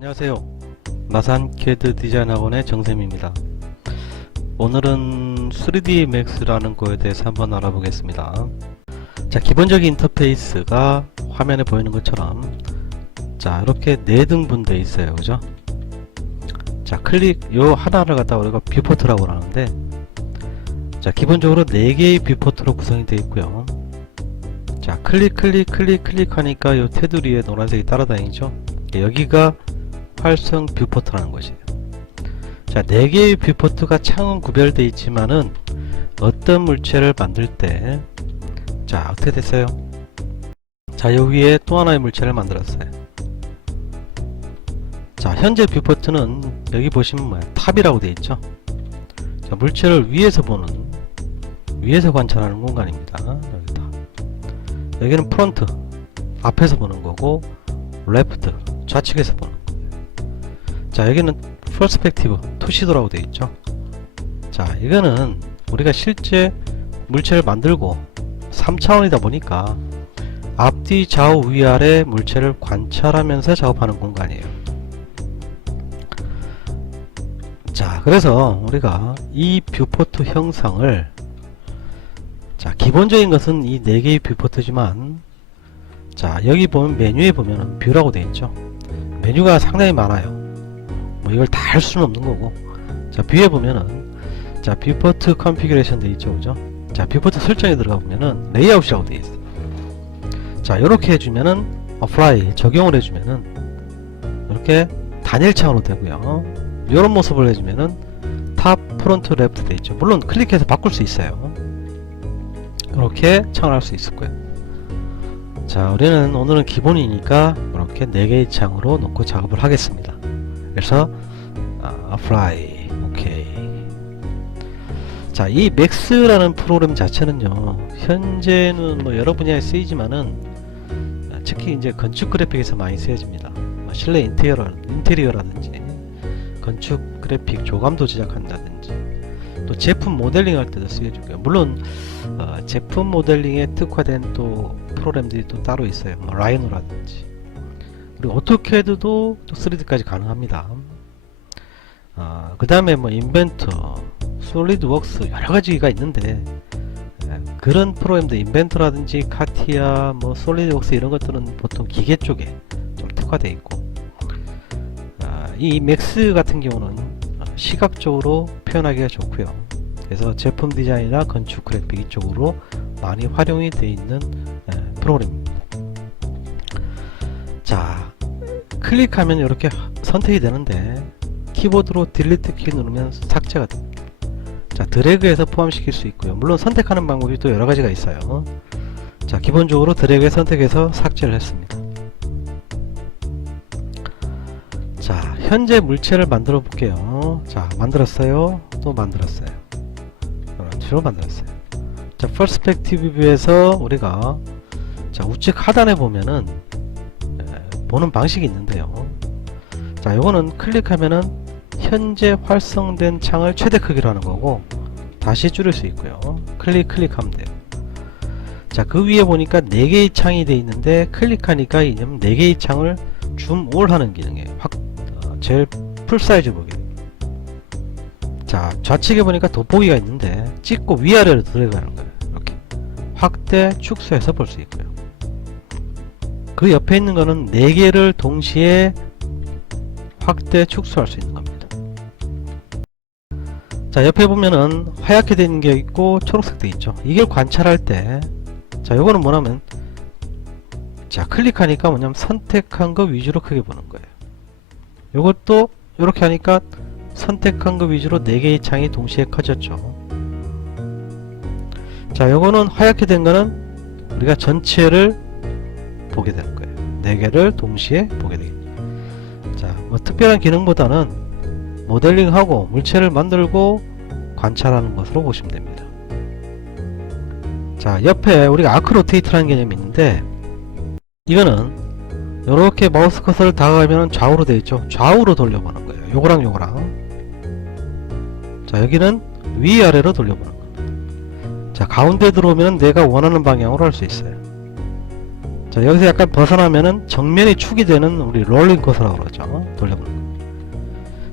안녕하세요. 마산 CAD 디자인 학원의 정쌤입니다. 오늘은 3D Max라는 거에 대해서 한번 알아보겠습니다. 자, 기본적인 인터페이스가 화면에 보이는 것처럼 자, 이렇게 4등분 되어 있어요. 그죠? 자, 클릭 요 하나를 갖다가 우리가 뷰포트라고 하는데, 자, 기본적으로 4개의 뷰포트로 구성이 되어 있고요. 자, 클릭하니까 요 테두리에 노란색이 따라다니죠. 여기가 활성 뷰포트라는 것이에요. 자, 4개의 뷰포트가 창은 구별되어 있지만은 어떤 물체를 만들 때, 자, 어떻게 됐어요? 자, 여기에 또 하나의 물체를 만들었어요. 자, 현재 뷰포트는 여기 보시면 뭐야? 탑이라고 되어 있죠. 자, 물체를 위에서 관찰하는 공간입니다. 여기 탑. 여기는 프론트, 앞에서 보는 거고, 레프트, 좌측에서 보는 거예요. 자, 여기는 퍼스펙티브, 투시도라고 되어 있죠. 자, 이거는 우리가 실제 물체를 만들고 3차원이다 보니까 앞뒤 좌우 위아래 물체를 관찰하면서 작업하는 공간이에요. 자, 그래서 우리가 이 뷰포트 형상을, 자, 기본적인 것은 이 4개의 뷰포트지만, 자, 여기 보면 메뉴에 보면 뷰라고 되어 있죠. 메뉴가 상당히 많아요. 뭐 이걸 다 할 수는 없는 거고, 자, 뷰에 보면은, 자, 뷰포트 컨피규레이션 되어 있죠. 그죠? 자, 뷰포트 설정에 들어가 보면은 레이아웃이라고 되어 있어요. 자, 요렇게 해주면은 apply 적용을 해주면은 이렇게 단일창으로 되고요. 요런 모습을 해주면은 탑, 프론트, 레프트 되어 있죠. 물론 클릭해서 바꿀 수 있어요. 이렇게 창을 할 수 있을 거예요. 자, 우리는 오늘은 기본이니까 이렇게 4개의 창으로 놓고 작업을 하겠습니다. 그래서 apply, 오케이. 자, 이 맥스라는 프로그램 자체는요, 현재는 뭐 여러 분야에 쓰이지만은 특히 이제 건축 그래픽에서 많이 쓰여집니다. 실내 인테리어라든지 건축 그래픽 조감도 제작한다든지, 또 제품 모델링 할 때도 쓰여지고요. 물론 제품 모델링에 특화된 또 프로그램들이 또 따로 있어요. 뭐 라이노라든지, 그리고 오토캐드도 또 3D까지 가능합니다. 그 다음에 뭐 인벤터, 솔리드웍스 여러가지가 있는데, 그런 프로그램도 인벤터라든지 카티아, 뭐 솔리드웍스 이런 것들은 보통 기계 쪽에 좀 특화되어 있고, 이 맥스 같은 경우는 시각적으로 표현하기가 좋고요. 그래서 제품 디자인이나 건축 그래픽 이쪽으로 많이 활용이 되어 있는 프로그램입니다. 자, 클릭하면 이렇게 선택이 되는데, 키보드로 딜리트 키 누르면 삭제가 됩니다. 자, 드래그해서 포함시킬 수 있고요. 물론 선택하는 방법이 또 여러가지가 있어요. 자, 기본적으로 드래그해 선택해서 삭제를 했습니다. 자, 현재 물체를 만들어 볼게요. 자, 만들었어요. 또 만들었어요. 이런 식으로 만들었어요. 자, 퍼스펙티브 뷰에서 우리가, 자, 우측 하단에 보면은 보는 방식이 있는데요. 자, 요거는 클릭하면은 현재 활성된 창을 최대 크기로 하는 거고, 다시 줄일 수 있고요. 클릭하면 돼요. 자, 그 위에 보니까 4개의 창이 되어 있는데, 클릭하니까 이 4개의 창을 줌 올 하는 기능이에요. 제일 풀사이즈 보기. 자, 좌측에 보니까 돋보기가 있는데, 찍고 위아래로 들어가는 거예요. 이렇게 확대, 축소해서 볼 수 있고요. 그 옆에 있는 거는 4개를 동시에 확대, 축소할 수 있는 겁니다. 자, 옆에 보면은 하얗게 된 게 있고 초록색 돼 있죠. 이걸 관찰할 때, 자, 요거는 뭐냐면, 자, 클릭하니까 뭐냐면 선택한 거 위주로 크게 보는 거예요. 요것도 이렇게 하니까 선택한 거 위주로 4개의 창이 동시에 커졌죠. 자, 요거는 하얗게 된 거는 우리가 전체를 보게 되는 거예요. 4개를 동시에 보게 되겠죠. 자, 뭐 특별한 기능보다는 모델링하고 물체를 만들고 관찰하는 것으로 보시면 됩니다. 자, 옆에 우리가 아크 로테이트라는 개념이 있는데, 이거는 이렇게 마우스 커서를 다가가면 좌우로 되어 있죠. 좌우로 돌려보는 거예요. 요거랑 요거랑. 자, 여기는 위아래로 돌려보는 겁니다. 자, 가운데 들어오면 내가 원하는 방향으로 할 수 있어요. 자, 여기서 약간 벗어나면은 정면이 축이 되는 우리 롤링 커서라고 그러죠. 돌려보는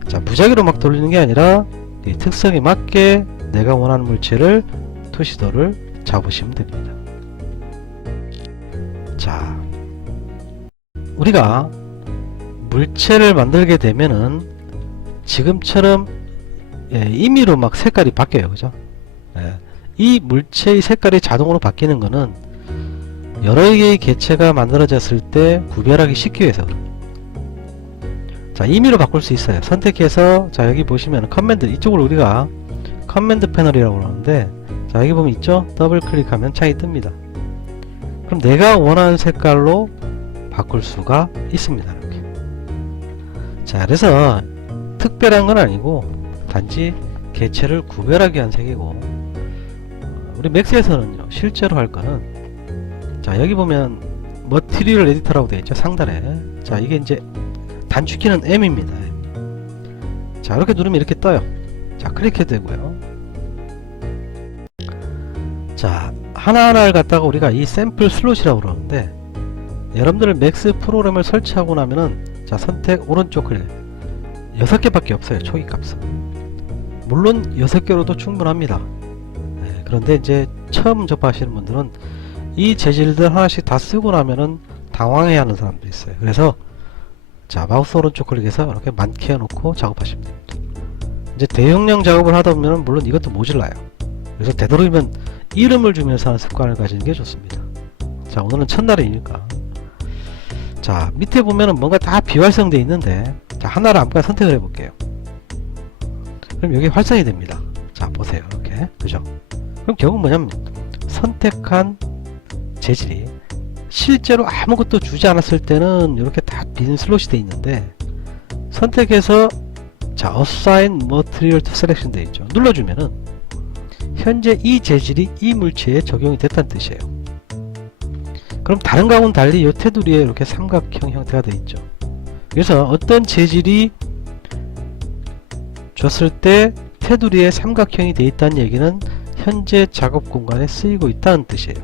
거. 자, 무작위로 막 돌리는 게 아니라 이 특성에 맞게 내가 원하는 물체를 투시도를 잡으시면 됩니다. 자, 우리가 물체를 만들게 되면은 지금처럼 임의로 막 색깔이 바뀌어요. 그죠? 이 물체의 색깔이 자동으로 바뀌는 거는 여러 개의 개체가 만들어졌을 때 구별하기 쉽기 위해서 그래요. 자, 임의로 바꿀 수 있어요. 선택해서, 자, 여기 보시면 커맨드, 이쪽으로 우리가 커맨드 패널이라고 그러는데, 자, 여기 보면 있죠? 더블 클릭하면 창이 뜹니다. 그럼 내가 원하는 색깔로 바꿀 수가 있습니다. 이렇게. 자, 그래서 특별한 건 아니고 단지 개체를 구별하기 위한 색이고, 우리 맥스에서는요, 실제로 할 거는, 자, 여기 보면 머티리얼 에디터라고 되어 있죠, 상단에. 자, 이게 이제 단축키는 M입니다. 자, 이렇게 누르면 이렇게 떠요. 자, 클릭해도 되고요. 자, 하나하나를 갖다가 우리가 이 샘플 슬롯이라고 그러는데, 여러분들 맥스 프로그램을 설치하고 나면은, 자, 선택 오른쪽 클릭. 6개밖에 없어요, 초기 값은. 물론 6개로도 충분합니다. 그런데 이제 처음 접하시는 분들은 이 재질들 하나씩 다 쓰고 나면은 당황해 하는 사람도 있어요. 그래서 자, 마우스 오른쪽 클릭해서 이렇게 많게 해놓고 작업하시면 됩니다. 이제 대용량 작업을 하다 보면 물론 이것도 모질라요. 그래서 되도록이면 이름을 주면서 하는 습관을 가지는 게 좋습니다. 자, 오늘은 첫날이니까. 자, 밑에 보면은 뭔가 다 비활성되어 있는데, 자, 하나를 아무거나 선택을 해볼게요. 그럼 여기 활성이 됩니다. 자, 보세요. 이렇게. 그죠? 그럼 결국 뭐냐면, 선택한 재질이 실제로 아무것도 주지 않았을 때는 이렇게 다 빈 슬롯이 되어 있는데, 선택해서 자, Assign Material to Selection 되어 있죠. 눌러주면은 현재 이 재질이 이 물체에 적용이 됐다는 뜻이에요. 그럼 다른 거하고는 달리 이 테두리에 이렇게 삼각형 형태가 되어 있죠. 그래서 어떤 재질이 줬을 때 테두리에 삼각형이 되어 있다는 얘기는 현재 작업 공간에 쓰이고 있다는 뜻이에요.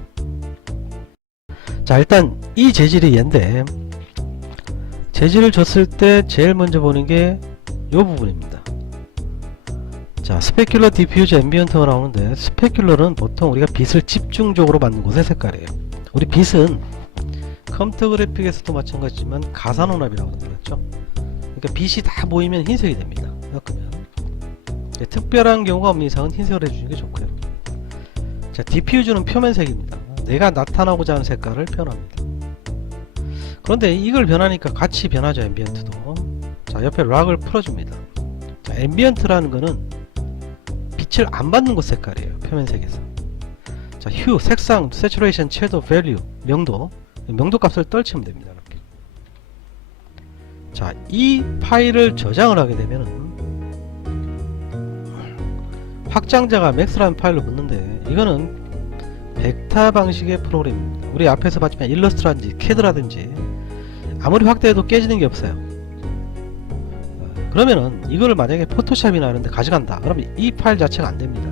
자, 일단 이 재질이 얘인데, 재질을 줬을 때 제일 먼저 보는 게 이 부분입니다. 자, 스페큘러 디퓨저 앰비언트가 나오는데, 스페큘러는 보통 우리가 빛을 집중적으로 받는 곳의 색깔이에요. 우리 빛은 컴퓨터 그래픽에서도 마찬가지지만 가산혼합이라고 들었죠. 그러니까 빛이 다 모이면 흰색이 됩니다. 섞으면. 특별한 경우가 없는 이상은 흰색을 해주는 게 좋고요. 자, 디퓨저는 표면색입니다. 내가 나타나고자 하는 색깔을 표현합니다. 그런데 이걸 변하니까 같이 변하죠, 앰비언트도. 자, 옆에 락을 풀어줍니다. 자, 앰비언트라는 거는 빛을 안 받는 곳 색깔이에요, 표면색에서. 자, 휴, 색상, 새츄레이션, 섀도우, 밸류, 명도 값을 떨치면 됩니다. 이렇게. 자, 이 파일을 저장을 하게 되면은 확장자가 맥스라는 파일로 붙는데, 이거는 벡터 방식의 프로그램입니다. 우리 앞에서 봤지만 일러스트라든지 캐드라든지 아무리 확대해도 깨지는 게 없어요. 그러면은 이거를 만약에 포토샵이나 이런 데 가져간다 그러면 이 파일 자체가 안 됩니다.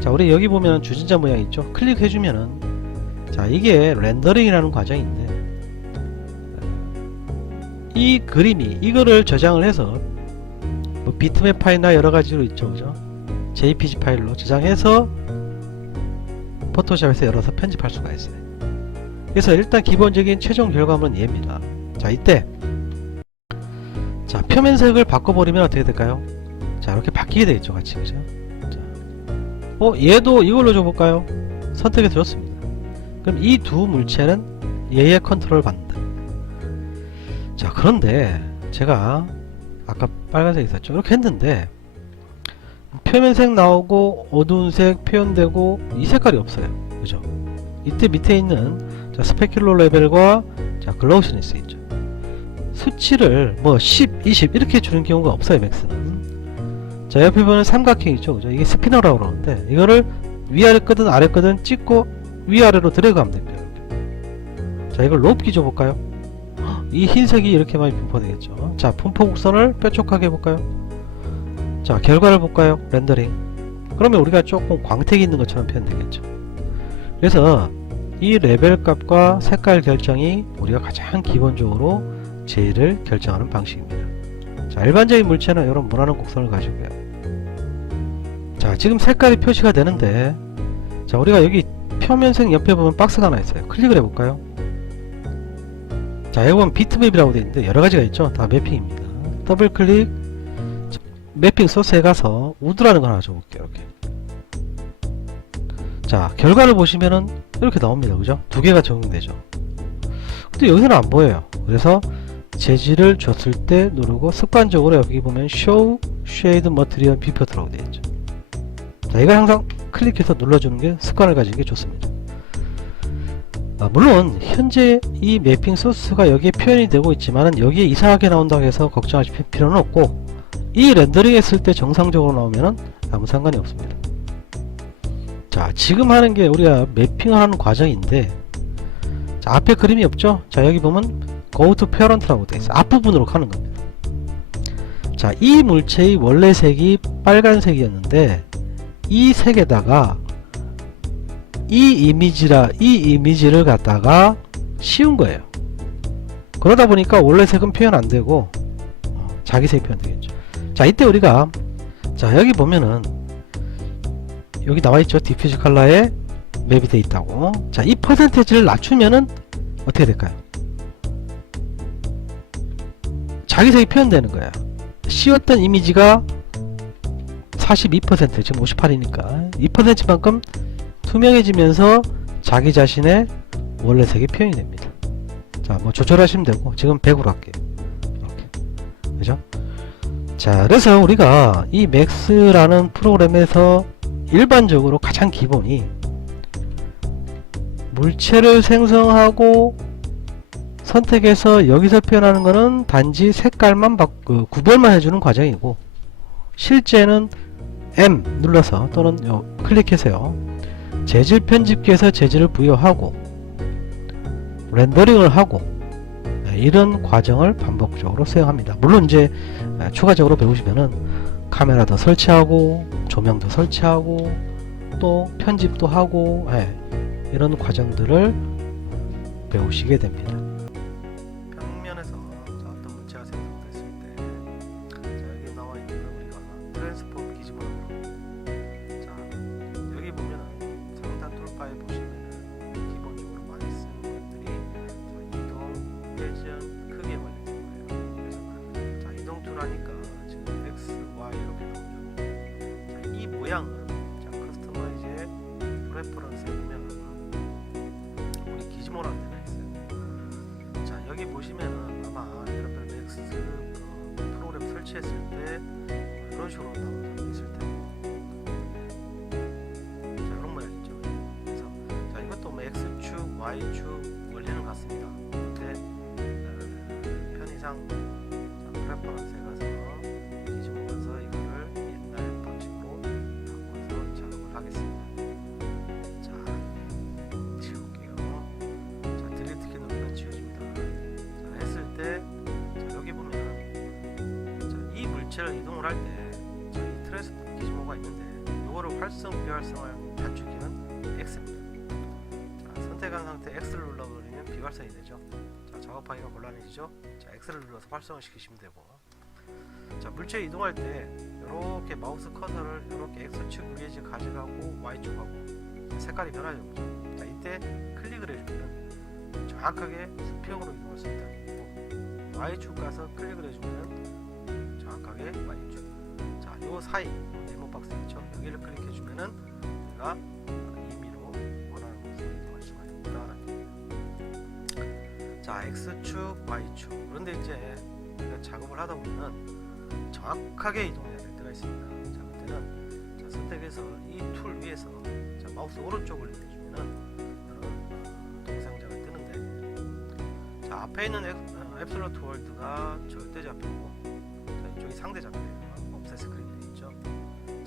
자, 우리 여기 보면 주전자 모양 있죠? 클릭해주면은, 자, 이게 렌더링이라는 과정인데, 이 그림이 이거를 저장을 해서 뭐 비트맵 파일이나 여러가지로 있죠, 그죠? JPG 파일로 저장해서 포토샵에서 열어서 편집할 수가 있어요. 그래서 일단 기본적인 최종 결과물은 얘입니다. 자, 이때 자, 표면색을 바꿔버리면 어떻게 될까요? 자, 이렇게 바뀌게 되겠죠, 같이. 그죠? 자, 얘도 이걸로 줘볼까요? 선택해서 줬습니다. 그럼 이 두 물체는 얘의 컨트롤을 받는다. 자, 그런데 제가 아까 빨간색 있었죠? 이렇게 했는데 표면색 나오고 어두운 색 표현되고 이 색깔이 없어요. 그죠? 이때 밑에 있는 자, 스페큘러 레벨과 자, 글로시니스 있죠. 수치를 뭐 10, 20 이렇게 주는 경우가 없어요, 맥스는. 자, 옆에 보면 삼각형 있죠, 그죠? 이게 스피너라고 그러는데, 이거를 위아래 거든 아래 거든 찍고 위아래로 드래그하면 됩니다. 이렇게. 자, 이걸 높게 줘볼까요? 이 흰색이 이렇게 많이 분포되겠죠. 자, 분포 곡선을 뾰족하게 해볼까요? 자, 결과를 볼까요? 렌더링. 그러면 우리가 조금 광택이 있는 것처럼 표현되겠죠. 그래서 이 레벨 값과 색깔 결정이 우리가 가장 기본적으로 제일을 결정하는 방식입니다. 자, 일반적인 물체는 이런 무난한 곡선을 가지고요. 자, 지금 색깔이 표시가 되는데, 자, 우리가 여기 표면색 옆에 보면 박스가 하나 있어요. 클릭을 해볼까요? 자, 여기 보면 비트맵이라고 되어 있는데 여러가지가 있죠. 다 매핑입니다. 더블 클릭, 매핑 소스에 가서 우드라는 걸 하나 줘볼게요. 이렇게. 자, 결과를 보시면은 이렇게 나옵니다. 그죠? 두 개가 적용되죠. 근데 여기서는 안 보여요. 그래서 재질을 줬을 때 누르고 습관적으로 여기 보면 Show Shade Material Viewport라고 되어 있죠. 자, 이걸 항상 클릭해서 눌러주는 게 습관을 가지는 게 좋습니다. 물론 현재 이 매핑 소스가 여기에 표현이 되고 있지만은 여기에 이상하게 나온다고 해서 걱정하실 필요는 없고, 이 렌더링 했을 때 정상적으로 나오면은 아무 상관이 없습니다. 자, 지금 하는 게 우리가 매핑을 하는 과정인데, 자, 앞에 그림이 없죠? 자, 여기 보면 Go to Parent라고 되어 있어요. 앞부분으로 가는 겁니다. 자, 이 물체의 원래 색이 빨간색이었는데 이 색에다가 이 이미지를 갖다가 씌운 거예요. 그러다 보니까 원래 색은 표현 안 되고 자기 색 표현 되겠죠. 자, 이때 우리가, 자, 여기 보면은 여기 나와 있죠. 디퓨즈 컬러에 맵이 되어 있다고. 자, 이 퍼센테이지를 낮추면은 어떻게 될까요? 자기 색이 표현되는 거야. 씌웠던 이미지가 42%, 지금 58이니까 2%만큼 투명해지면서 자기 자신의 원래 색이 표현이 됩니다. 자, 뭐 조절하시면 되고, 지금 100으로 할게요. 이렇게. 그죠? 자, 그래서 우리가 이 맥스라는 프로그램에서 일반적으로 가장 기본이 물체를 생성하고 선택해서 여기서 표현하는 거는 단지 색깔만 구별만 해주는 과정이고, 실제는 M 눌러서 또는 클릭해서요, 재질 편집기에서 재질을 부여하고 렌더링을 하고 이런 과정을 반복적으로 수행합니다. 물론 이제 추가적으로 배우시면은 카메라도 설치하고 조명도 설치하고 또 편집도 하고 이런 과정들을 배우시게 됩니다. 평면에서 어떤 물체가 생성됐을 때, 자, 여기 나와 있는 걸 우리가 트랜스폼 기준으로, 자, 여기 보면은 상단 툴바에 보시면은 기본적으로 많이 쓰는 것들이, 자, 이동, 회전, 크기에 관련된 거예요. 그래서 자, 이동 툴 하니까 지금 X, Y 이렇게 나오죠. 자, 이 모양은, 자, 커스터마이즈의 레퍼런스에 보면 우리 기즈모라는 데가 있어요. 자, 여기 보시면은 아마 여러분 맥스 프로그램 설치했을 때 이런 식으로 나온 적이 있을 텐데, 자, 이런 모양이죠. 그래서 자, 이것도 뭐 X축, Y축 원리는 같습니다. 근데 편의상 레퍼런스에 가서 기즈모 가서 이거를 옛날 방식으로 바꿔서 작업을 하겠습니다. 자, 지울게요. 자, 딜리트 키 누르면 지워집니다. 자, 했을 때, 자, 여기 보면은, 자, 이 물체를 이동을 할 때, 자, 이 트랜스폼 기즈모가 있는데 요거를 활성, 비활성을 단축키는 X입니다. 자, 선택한 상태 X를 눌러버리면 비활성이 되죠. 자, 작업하기가 곤란해지죠. 자, X를 눌러서 활성을 시키시면 되고, 자, 물체 이동할 때 이렇게 마우스 커서를 이렇게 X축 위에 가져가고 Y축하고 색깔이 변하죠. 그죠? 자, 이때 클릭을 해주면 정확하게 수평으로 이동할 수 있다는 거고, Y축 가서 클릭을 해주면 정확하게 Y축. 자, 요 사이 네모 박스 있죠. 여기를 클릭해주면은 우리가 임의로 원하는 곳으로 이동할 수가 있다. 자, X축, Y축. 그런데 이제 우리가 작업을 하다 보면은 정확하게 이동해야 될 때가 있습니다. 자, 그때는, 자, 선택해서 이 툴 위에서, 자, 마우스 오른쪽을 누르시면은 동상자가 뜨는데, 자, 앞에 있는 앱솔루트 월드가 절대 좌표고, 자, 이쪽이 상대 좌표예요. 옵셋 스크린 돼 있죠.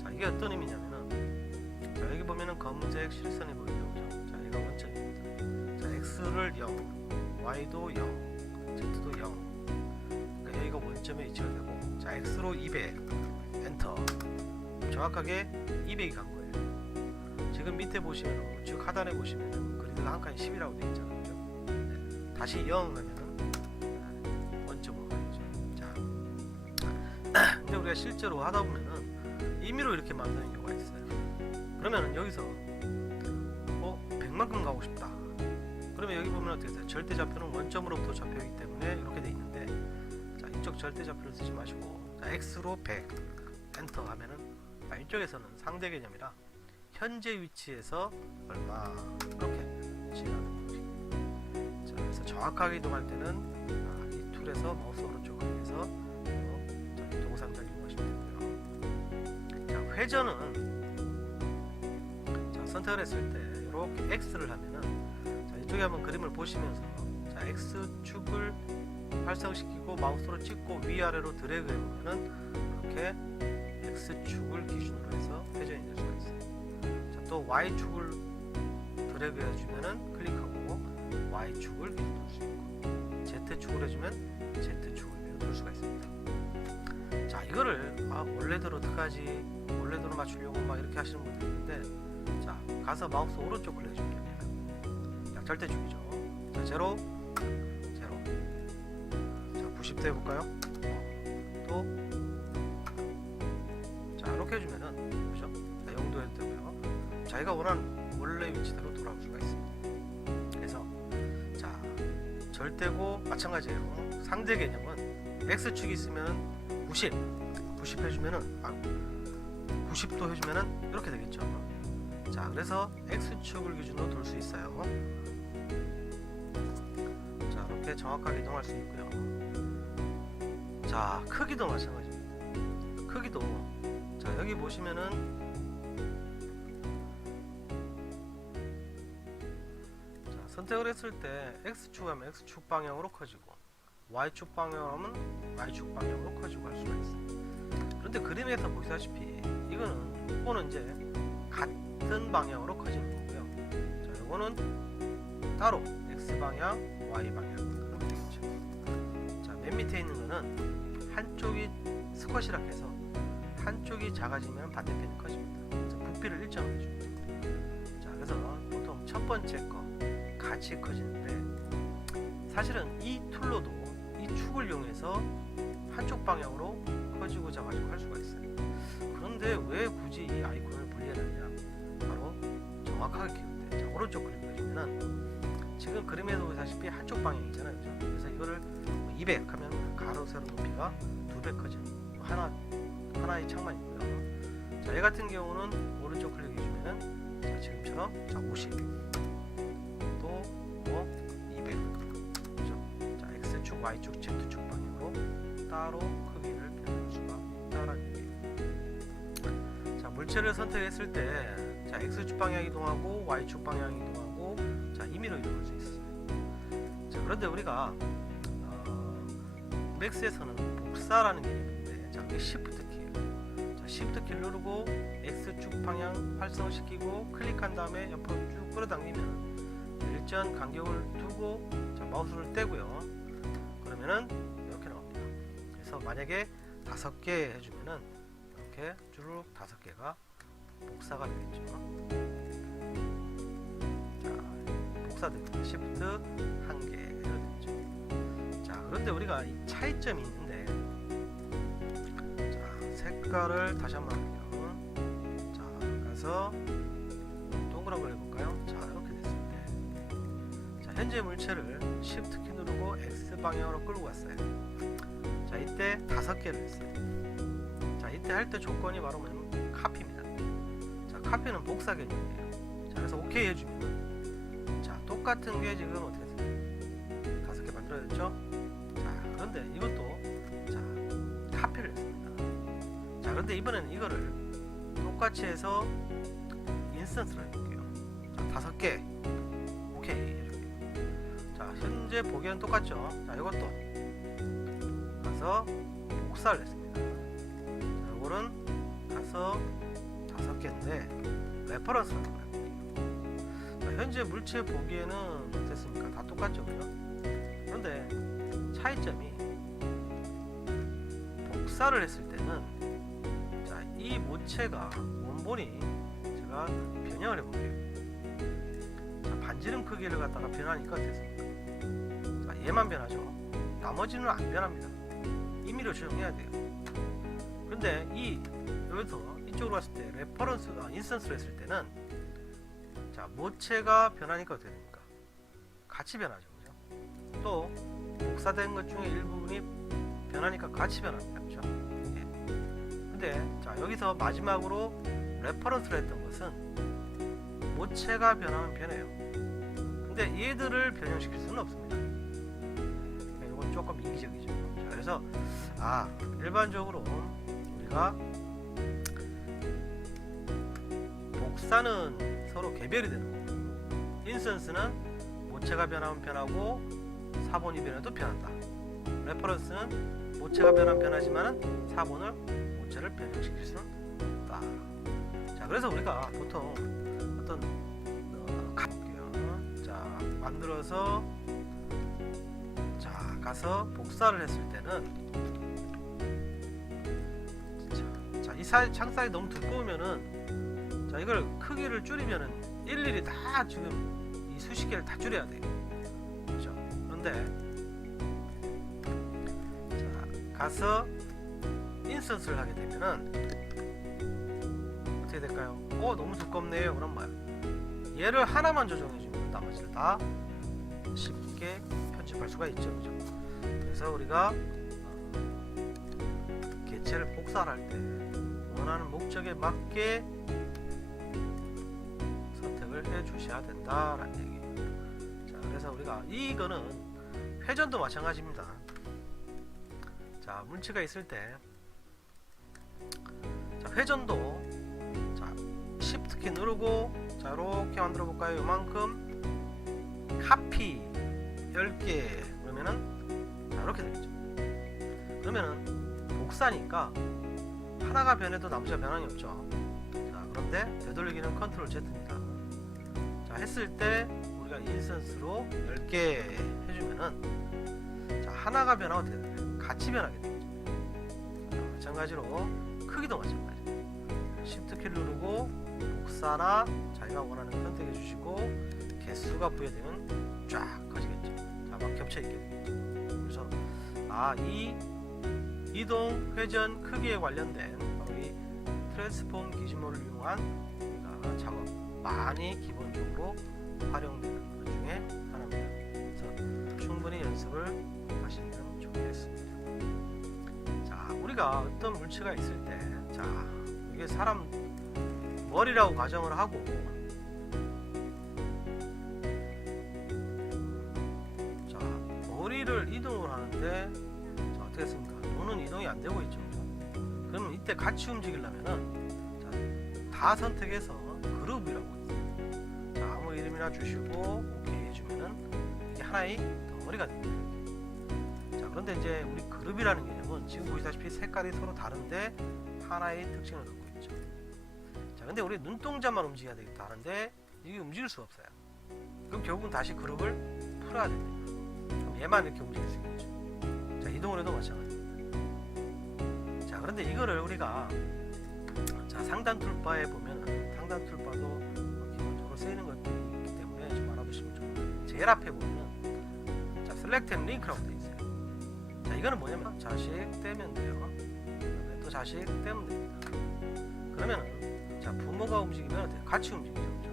자, 이게 어떤 의미냐면은, 자, 여기 보면은 검은색 실선이 보이죠. 자, 얘가 원점입니다. 자, X를 0, Y도 0, Z도 0. 그러니까 여기가 원점에 위치가 되고, 자, X로 200 엔터. 정확하게 200이 간 거예요. 지금 밑에 보시면 우측 하단에 보시면 그리드 여기가 한 칸이 10이라고 되어 있잖아요. 그죠? 네. 다시 0 하면은 원점으로 가겠죠. 자, 근데 우리가 실제로 하다 보면은 임의로 이렇게 만드는 경우가 있어요. 그러면은 여기서 100만큼 가고 싶다. 그러면 여기 보면 어떻게 돼요? 절대 좌표는 원점으로부터 좌표이기 때문에 이렇게 돼 있는데, 자, 이쪽 절대 좌표를 쓰지 마시고, 자, x로 100 엔터 하면은, 자, 이쪽에서는 상대 개념이라 현재 위치에서 얼마 이렇게 지나가는 거지. 자, 그래서 정확하게 이동할 때는 이 툴에서 마우스 오른쪽 클릭해서 동상자를 이용하시면 되고요. 자, 회전은 자, 선택을 했을 때 이렇게 X를 하면은, 자, 이쪽에 한번 그림을 보시면서, 자, X축을 활성시키고 마우스로 찍고 위아래로 드래그 해보면은 이렇게 X축을 기준으로 해서 회전이 될 수가 있어요. 자, 또 Y축을 드래그 해주면은 클릭하고 Y축을 기준으로 할 수 있고, Z축을 해주면 Z축을 기준으로 둘 수가 있습니다. 자, 이거를 원래대로 어떡하지, 원래대로 맞추려고 막 이렇게 하시는 분들 있는데, 자, 가서 마우스 오른쪽 클릭 해주면 됩니다. 자, 절대축이죠. 자, 제로, 제로. 자, 90도 해볼까요? 또, 자, 이렇게 해주면은, 그죠? 자, 0도 해도 되고요. 자기가 원하는 원래 위치대로 돌아올 수가 있습니다. 그래서, 자, 절대고 마찬가지예요. 상대 개념은 X축이 있으면 90 해주면은, 90도 해주면은 이렇게 되겠죠. 자, 그래서 X축을 기준으로 돌 수 있어요. 자, 이렇게 정확하게 이동할 수 있고요. 자, 크기도 마찬가지입니다. 크기도, 자, 여기 보시면은, 자, 선택을 했을 때 X축 하면 X축 방향으로 커지고, Y축 방향으로 하면 Y축 방향으로 커지고 할 수가 있어요. 그런데 그림에서 보시다시피 이거는 이제 같은 방향으로 커지는 거고요. 자, 이거는 따로 X 방향, Y 방향 그렇게 되겠죠. 자, 맨 밑에 있는 거는 한쪽이 스쿼시라 해서 한쪽이 작아지면 반대편이 커집니다. 그래서 부피를 일정하게 줍니다. 자, 그래서 보통 첫 번째 거 같이 커지는데, 사실은 이 툴로도 이 축을 이용해서 한쪽 방향으로 커지고 작아지고 할 수가 있어요. 그런데 왜 굳이 이 아이콘을 분리해놨냐? 바로 정확하게 키울 때, 자, 오른쪽 클릭을 해주면은 지금 그림에도 보시다시피 한쪽 방향이잖아요, 그죠? 그래서 이거를 200 하면 가로 세로 높이가 2배 커지는 하나의 창만 있고요. 자, 얘 같은 경우는 오른쪽 클릭 해주면은, 자, 지금처럼, 자, 50 또 200 그죠? 자, X축, Y축, Z축 방향으로 따로 크기를 변할 수가 있다라는 얘기예요. 자, 물체를 선택했을 때, 자, X축 방향 이동하고 Y축 방향 이동하고, 자, 임의로 이동할 수 있어요. 자, 그런데 우리가 맥스에서는 복사라는 개념인데, 자, 이게 Shift 키예요. 자, Shift 키를 누르고 X축 방향 활성시키고 클릭한 다음에 옆으로 쭉 끌어당기면 일정 간격을 두고, 자, 마우스를 떼고요. 그러면은 이렇게 나옵니다. 그래서 만약에 5개 해주면은 이렇게 쭉 5개가 복사가 되겠죠. 자, 복사됩니다. Shift 1개 되겠죠. 자, 그런데 우리가 이 차이점이 있는데, 자, 색깔을 다시 한번 할게요. 자, 가서 동그란 걸 해볼까요? 자, 이렇게 됐을 때, 자, 현재 물체를 Shift 키 누르고 X 방향으로 끌고 갔어요. 자, 이때 5개를 했어요. 자, 이때 할 때 조건이 바로 뭐냐면 카피입니다. 자, 카피는 복사 개념이에요. 자, 그래서 OK 해주면, 자, 똑같은 게 지금 어떻게 됐어요? 5개 만들어졌죠? 자, 그런데 이것도, 자, 카피를 했습니다. 자, 그런데 이번에는 이거를 똑같이 해서 인스턴스로 해볼게요. 자, 5개 OK 해줄게요. 자, 현재 보기에는 똑같죠? 자, 이것도 가서 복사를 했습니다. 자, 이거는 가서 5개인데 레퍼런스라고 해볼게요. 자, 현재 물체 보기에는 됐습니까? 다 똑같죠, 그죠? 그런데 차이점이, 복사를 했을 때는, 자, 이 모체가 원본이, 제가 변형을 해볼게요. 자, 반지름 크기를 갖다가 변하니까 어떻습니까? 자, 얘만 변하죠. 나머지는 안 변합니다. 임의로 조정해야 돼요. 근데 여기서 이쪽으로 갔을 때 레퍼런스 인스턴스로 했을 때는 자, 모체가 변하니까 어떻게 됩니까? 같이 변하죠. 그죠? 또 복사된 것 중에 일부분이 변하니까 같이 변합니다. 그죠? 예. 근데 자, 여기서 마지막으로 레퍼런스로 했던 것은 모체가 변하면 변해요. 근데 얘들을 변형시킬 수는 없습니다. 이건 조금 이기적이죠. 자, 그래서 일반적으로 우리가 복사는 서로 개별이 되는 거고, 인스턴스는 모체가 변하면 변하고 사본이 변해도 변한다. 레퍼런스는 모체가 변하면 변하지만 사본을 모체를 변형시킬 수는 없다. 자, 그래서 우리가 보통 어떤 자, 만들어서 자, 가서 복사를 했을 때는 자, 이 창살이 너무 두꺼우면은 자, 이걸 크기를 줄이면은 일일이 다 지금 이 수십 개를 다 줄여야 돼요. 그렇죠? 그런데 자, 가서 인스턴스를 하게 되면은 어떻게 될까요? 너무 두껍네요. 그럼 뭐야? 얘를 하나만 조정해주면 나머지를 다 쉽게 편집할 수가 있죠. 그죠? 그래서 우리가 개체를 복사할 때 원하는 목적에 맞게 선택을 해 주셔야 된다라는 얘기예요. 자, 그래서 우리가 이거는 회전도 마찬가지입니다. 자, 문치가 있을 때 자, 회전도 자, Shift 키 누르고 자, 이렇게 만들어 볼까요? 요만큼 카피 10개 그러면은 자, 이렇게 되겠죠. 그러면은 복사니까 하나가 변해도 나머지가 변함이 없죠. 자, 그런데 되돌리기는 컨트롤 Z입니다. 자, 했을 때 우리가 인스턴스로 10개 해주면은 자, 하나가 변하면 어떻게 돼요? 같이 변하게 되겠죠. 마찬가지로 크기도 마찬가지. Shift 키를 누르고 복사나 자기가 원하는 걸 선택해 주시고 개수가 부여되면 쫙 커지겠죠. 자, 막 겹쳐 있게 되겠죠. 그래서 이 이동 회전 크기에 관련된 바로 이 트랜스폼 기준모를 이용한 우리가 작업 많이 기본적으로 활용되는 것 중에 하나입니다. 그래서 충분히 연습을 하시면 좋겠습니다. 자, 우리가 어떤 물체가 있을 때 자, 이게 사람 머리라고 가정을 하고 자, 머리를 이동을 하는데 자, 어떻게 했습니까? 눈은 이동이 안 되고 있죠. 그러면 이때 같이 움직이려면은 자, 다 선택해서 그룹이라고 있어요. 자, 아무 이름이나 주시고 오케이 해주면은 이게 하나의 덩어리가 됩니다. 자, 그런데 이제 우리 그룹이라는 개념은 지금 보시다시피 색깔이 서로 다른데 하나의 특징을 갖고 있죠. 자, 근데 우리 눈동자만 움직여야 되겠다 하는데 이게 움직일 수가 없어요. 그럼 결국은 다시 그룹을 풀어야 됩니다. 그럼 얘만 이렇게 움직일 수 있겠죠. 자, 이동을 해도 마찬가지입니다. 자, 그런데 이거를 우리가 자, 상단 툴바에 보면은 상단 툴바도 기본적으로 쓰이는 것들이 있기 때문에 좀 알아두시면 좋은데 제일 앞에 보면은 자, Select and Link라고 되어 있어요. 자, 이거는 뭐냐면 자식 떼면 돼요. 또 자식 떼면 됩니다. 그러면은 자, 부모가 움직이면 같이 움직이죠. 그렇죠?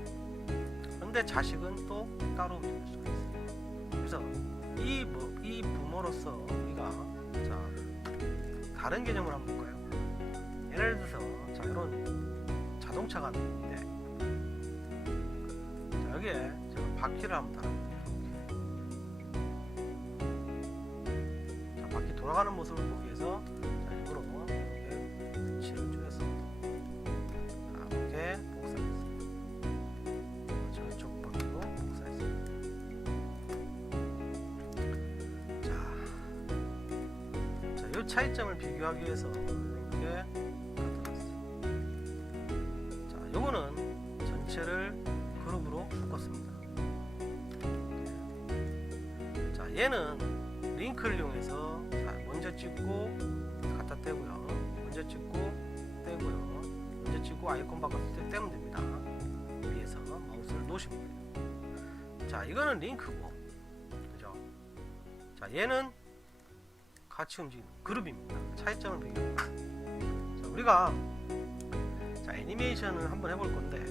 그런데 자식은 또 따로 움직일 수가 있어요. 그래서 이 부모로서 우리가 자, 다른 개념을 한번 볼까요? 예를 들어서 자, 이런 자동차가 있는데 자, 여기에 제가 바퀴를 한번 달아볼게요. 자, 바퀴 돌아가는 모습을 보기 위해서 자, 일부러 이렇게 위치를 줄였습니다. 자, 이렇게 복사했습니다. 저쪽 바퀴도 복사했습니다. 자, 이 차이점을 비교하기 위해서 이렇게 갖다놨어요. 자, 요거는 전체를 그룹으로 묶었습니다. 자, 얘는 링크를 이용해서 자, 먼저 찍고 갖다 떼고요. 먼저 찍고 떼고요. 먼저 찍고 아이콘 바꿨을 때 떼면 됩니다. 위에서 마우스를 놓으시면 돼요. 자, 이거는 링크고, 그죠? 자, 얘는 같이 움직이는 그룹입니다. 차이점을 비교합니다. 자, 우리가 자, 애니메이션을 한번 해볼 건데,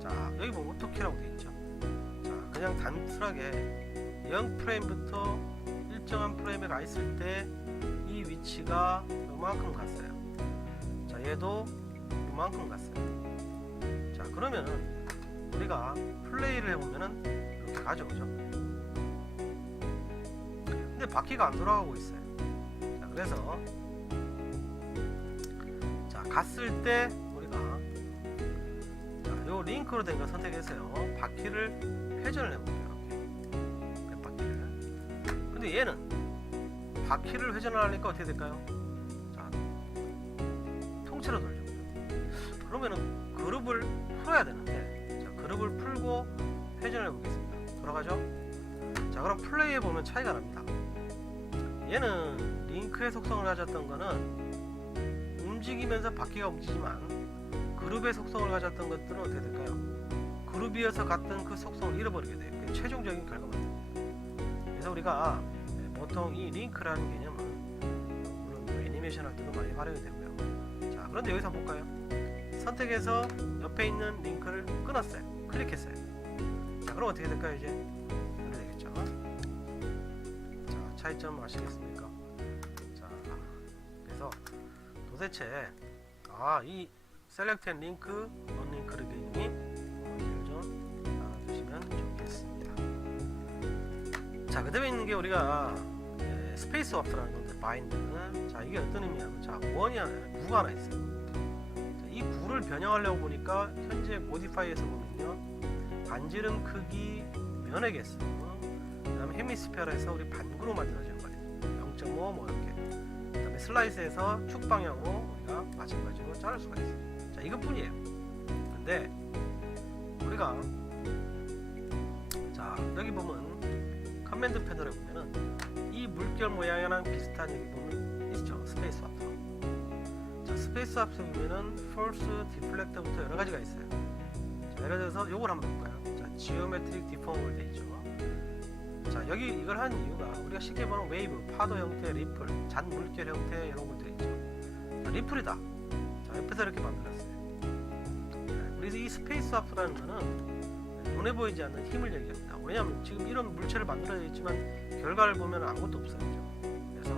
자, 여기 보면 오토키라고 되어 있죠. 자, 그냥 단순하게 0프레임부터 일정한 프레임에 가 있을 때 이 위치가 요만큼 갔어요. 자, 얘도 요만큼 갔어요. 자, 그러면은 우리가 플레이를 해보면은 이렇게 가죠, 그죠? 근데 바퀴가 안 돌아가고 있어요. 자, 그래서 자, 갔을 때 우리가 자, 요 링크로 된 거 선택해서요, 바퀴를 회전을 해볼게요. 이렇게 몇 바퀴를. 근데 얘는 바퀴를 회전을 하니까 어떻게 될까요? 자, 통째로 돌죠. 그러면은 그룹을 풀어야 되는데, 자, 그룹을 풀고 회전을 해보겠습니다. 돌아가죠? 자, 그럼 플레이해 보면 차이가 납니다. 얘는 링크의 속성을 가졌던 거는 움직이면서 바퀴가 움직이지만, 그룹의 속성을 가졌던 것들은 어떻게 될까요? 그룹이어서 갔던 그 속성을 잃어버리게 돼요. 그게 최종적인 결과입니다. 그래서 우리가 보통 이 링크라는 개념은 물론 애니메이션 할 때도 많이 활용이 되고요. 자, 그런데 여기서 볼까요? 선택해서 옆에 있는 링크를 끊었어요. 클릭했어요. 자, 그럼 어떻게 될까요? 이제 이렇게 되겠죠. 자, 차이점 아시겠습니까? 자, 그래서 도대체 이 셀렉트 앤 링크, 언링크 개념이 이해를 좀 알아두시면 좋겠습니다. 자, 그 다음에 있는 게 우리가 스페이스 워프라는 건데, 바인드. 자, 이게 어떤 의미냐면, 자, 구가 하나 있어요. 자, 이 구를 변형하려고 보니까 현재 모디파이에서 보면요, 반지름 크기 면의 개수, 그 다음에 헤미스피어에서 우리 반구로 만들어진 거예요. 0.5 뭐 이렇게. 그 다음에 슬라이스에서 축 방향으로 우리가 마찬가지로 자를 수가 있어요. 자, 이것뿐이에요. 근데 우리가 자, 여기 보면 커맨드 패널에 보면은 이 물결 모양이랑 비슷한, 여기 보면 있죠, 스페이스 와프. 자, 스페이스 와프 보면은 폴스, 디플렉터부터 여러 가지가 있어요. 자, 예를 들어서 요걸 한번 볼까요? 자, 지오메트릭 디폼으로 되어 있죠. 자, 여기 이걸 한 이유가 우리가 쉽게 보는 웨이브, 파도 형태, 리플, 잔 물결 형태 이런 것들이 있죠. 자, 리플이다. 자, 옆에서 이렇게 만들었어요. 자, 그래서 이 스페이스 와프라는 거는 눈에 보이지 않는 힘을 얘기합니다. 왜냐하면 지금 이런 물체를 만들어야 있지만 결과를 보면 아무것도 없어요. 그래서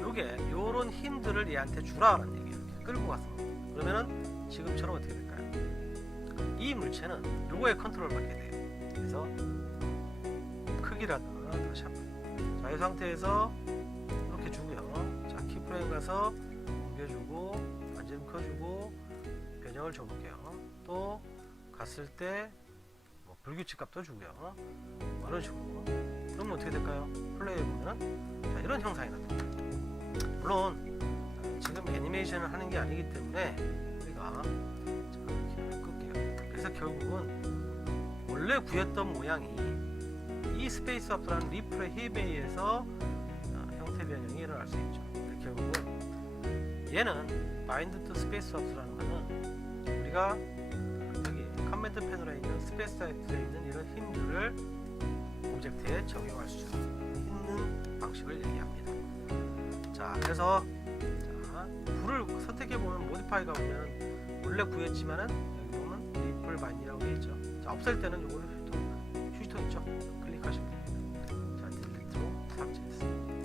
요게 요런 힘들을 얘한테 주라는 얘기예요. 이렇게 끌고 가서. 그러면은 지금처럼 어떻게 될까요? 이 물체는 요거의 컨트롤 받게 돼요. 그래서 크기라든가 다시 한번. 자, 이 상태에서 이렇게 주고요. 자, 키프레임 가서 옮겨주고, 반지름 커주고, 변형을 줘볼게요. 또 갔을 때 뭐 불규칙 값도 주고요. 뭐 이런 식으로. 그러면 어떻게 될까요? 플레이해 보면은 자, 이런 형상이 나타납니다. 물론 지금 애니메이션을 하는 게 아니기 때문에 우리가 자, 끌게요. 그래서 결국은 원래 구했던 모양이 이 스페이스 와프라는 리플의 힘에 의해서 형태 변형이 일어날 수 있죠. 결국은 얘는 바인드 투 스페이스 와프라는 거는 우리가 여기 커맨드 패널에 있는 스페이스 와프에 있는 이런 힘들을 오브젝트에 적용할 수 있는 방식을 얘기합니다. 자, 그래서 자, 불을 선택해 보면 모디파이가 오면 원래 구했지만은 여기 보면 리플 바인이라고 되어 있죠. 자, 없앨 때는 요거를 휴지통 있죠. 클릭하시면 됩니다. 자, 딜리트로 삭제했습니다.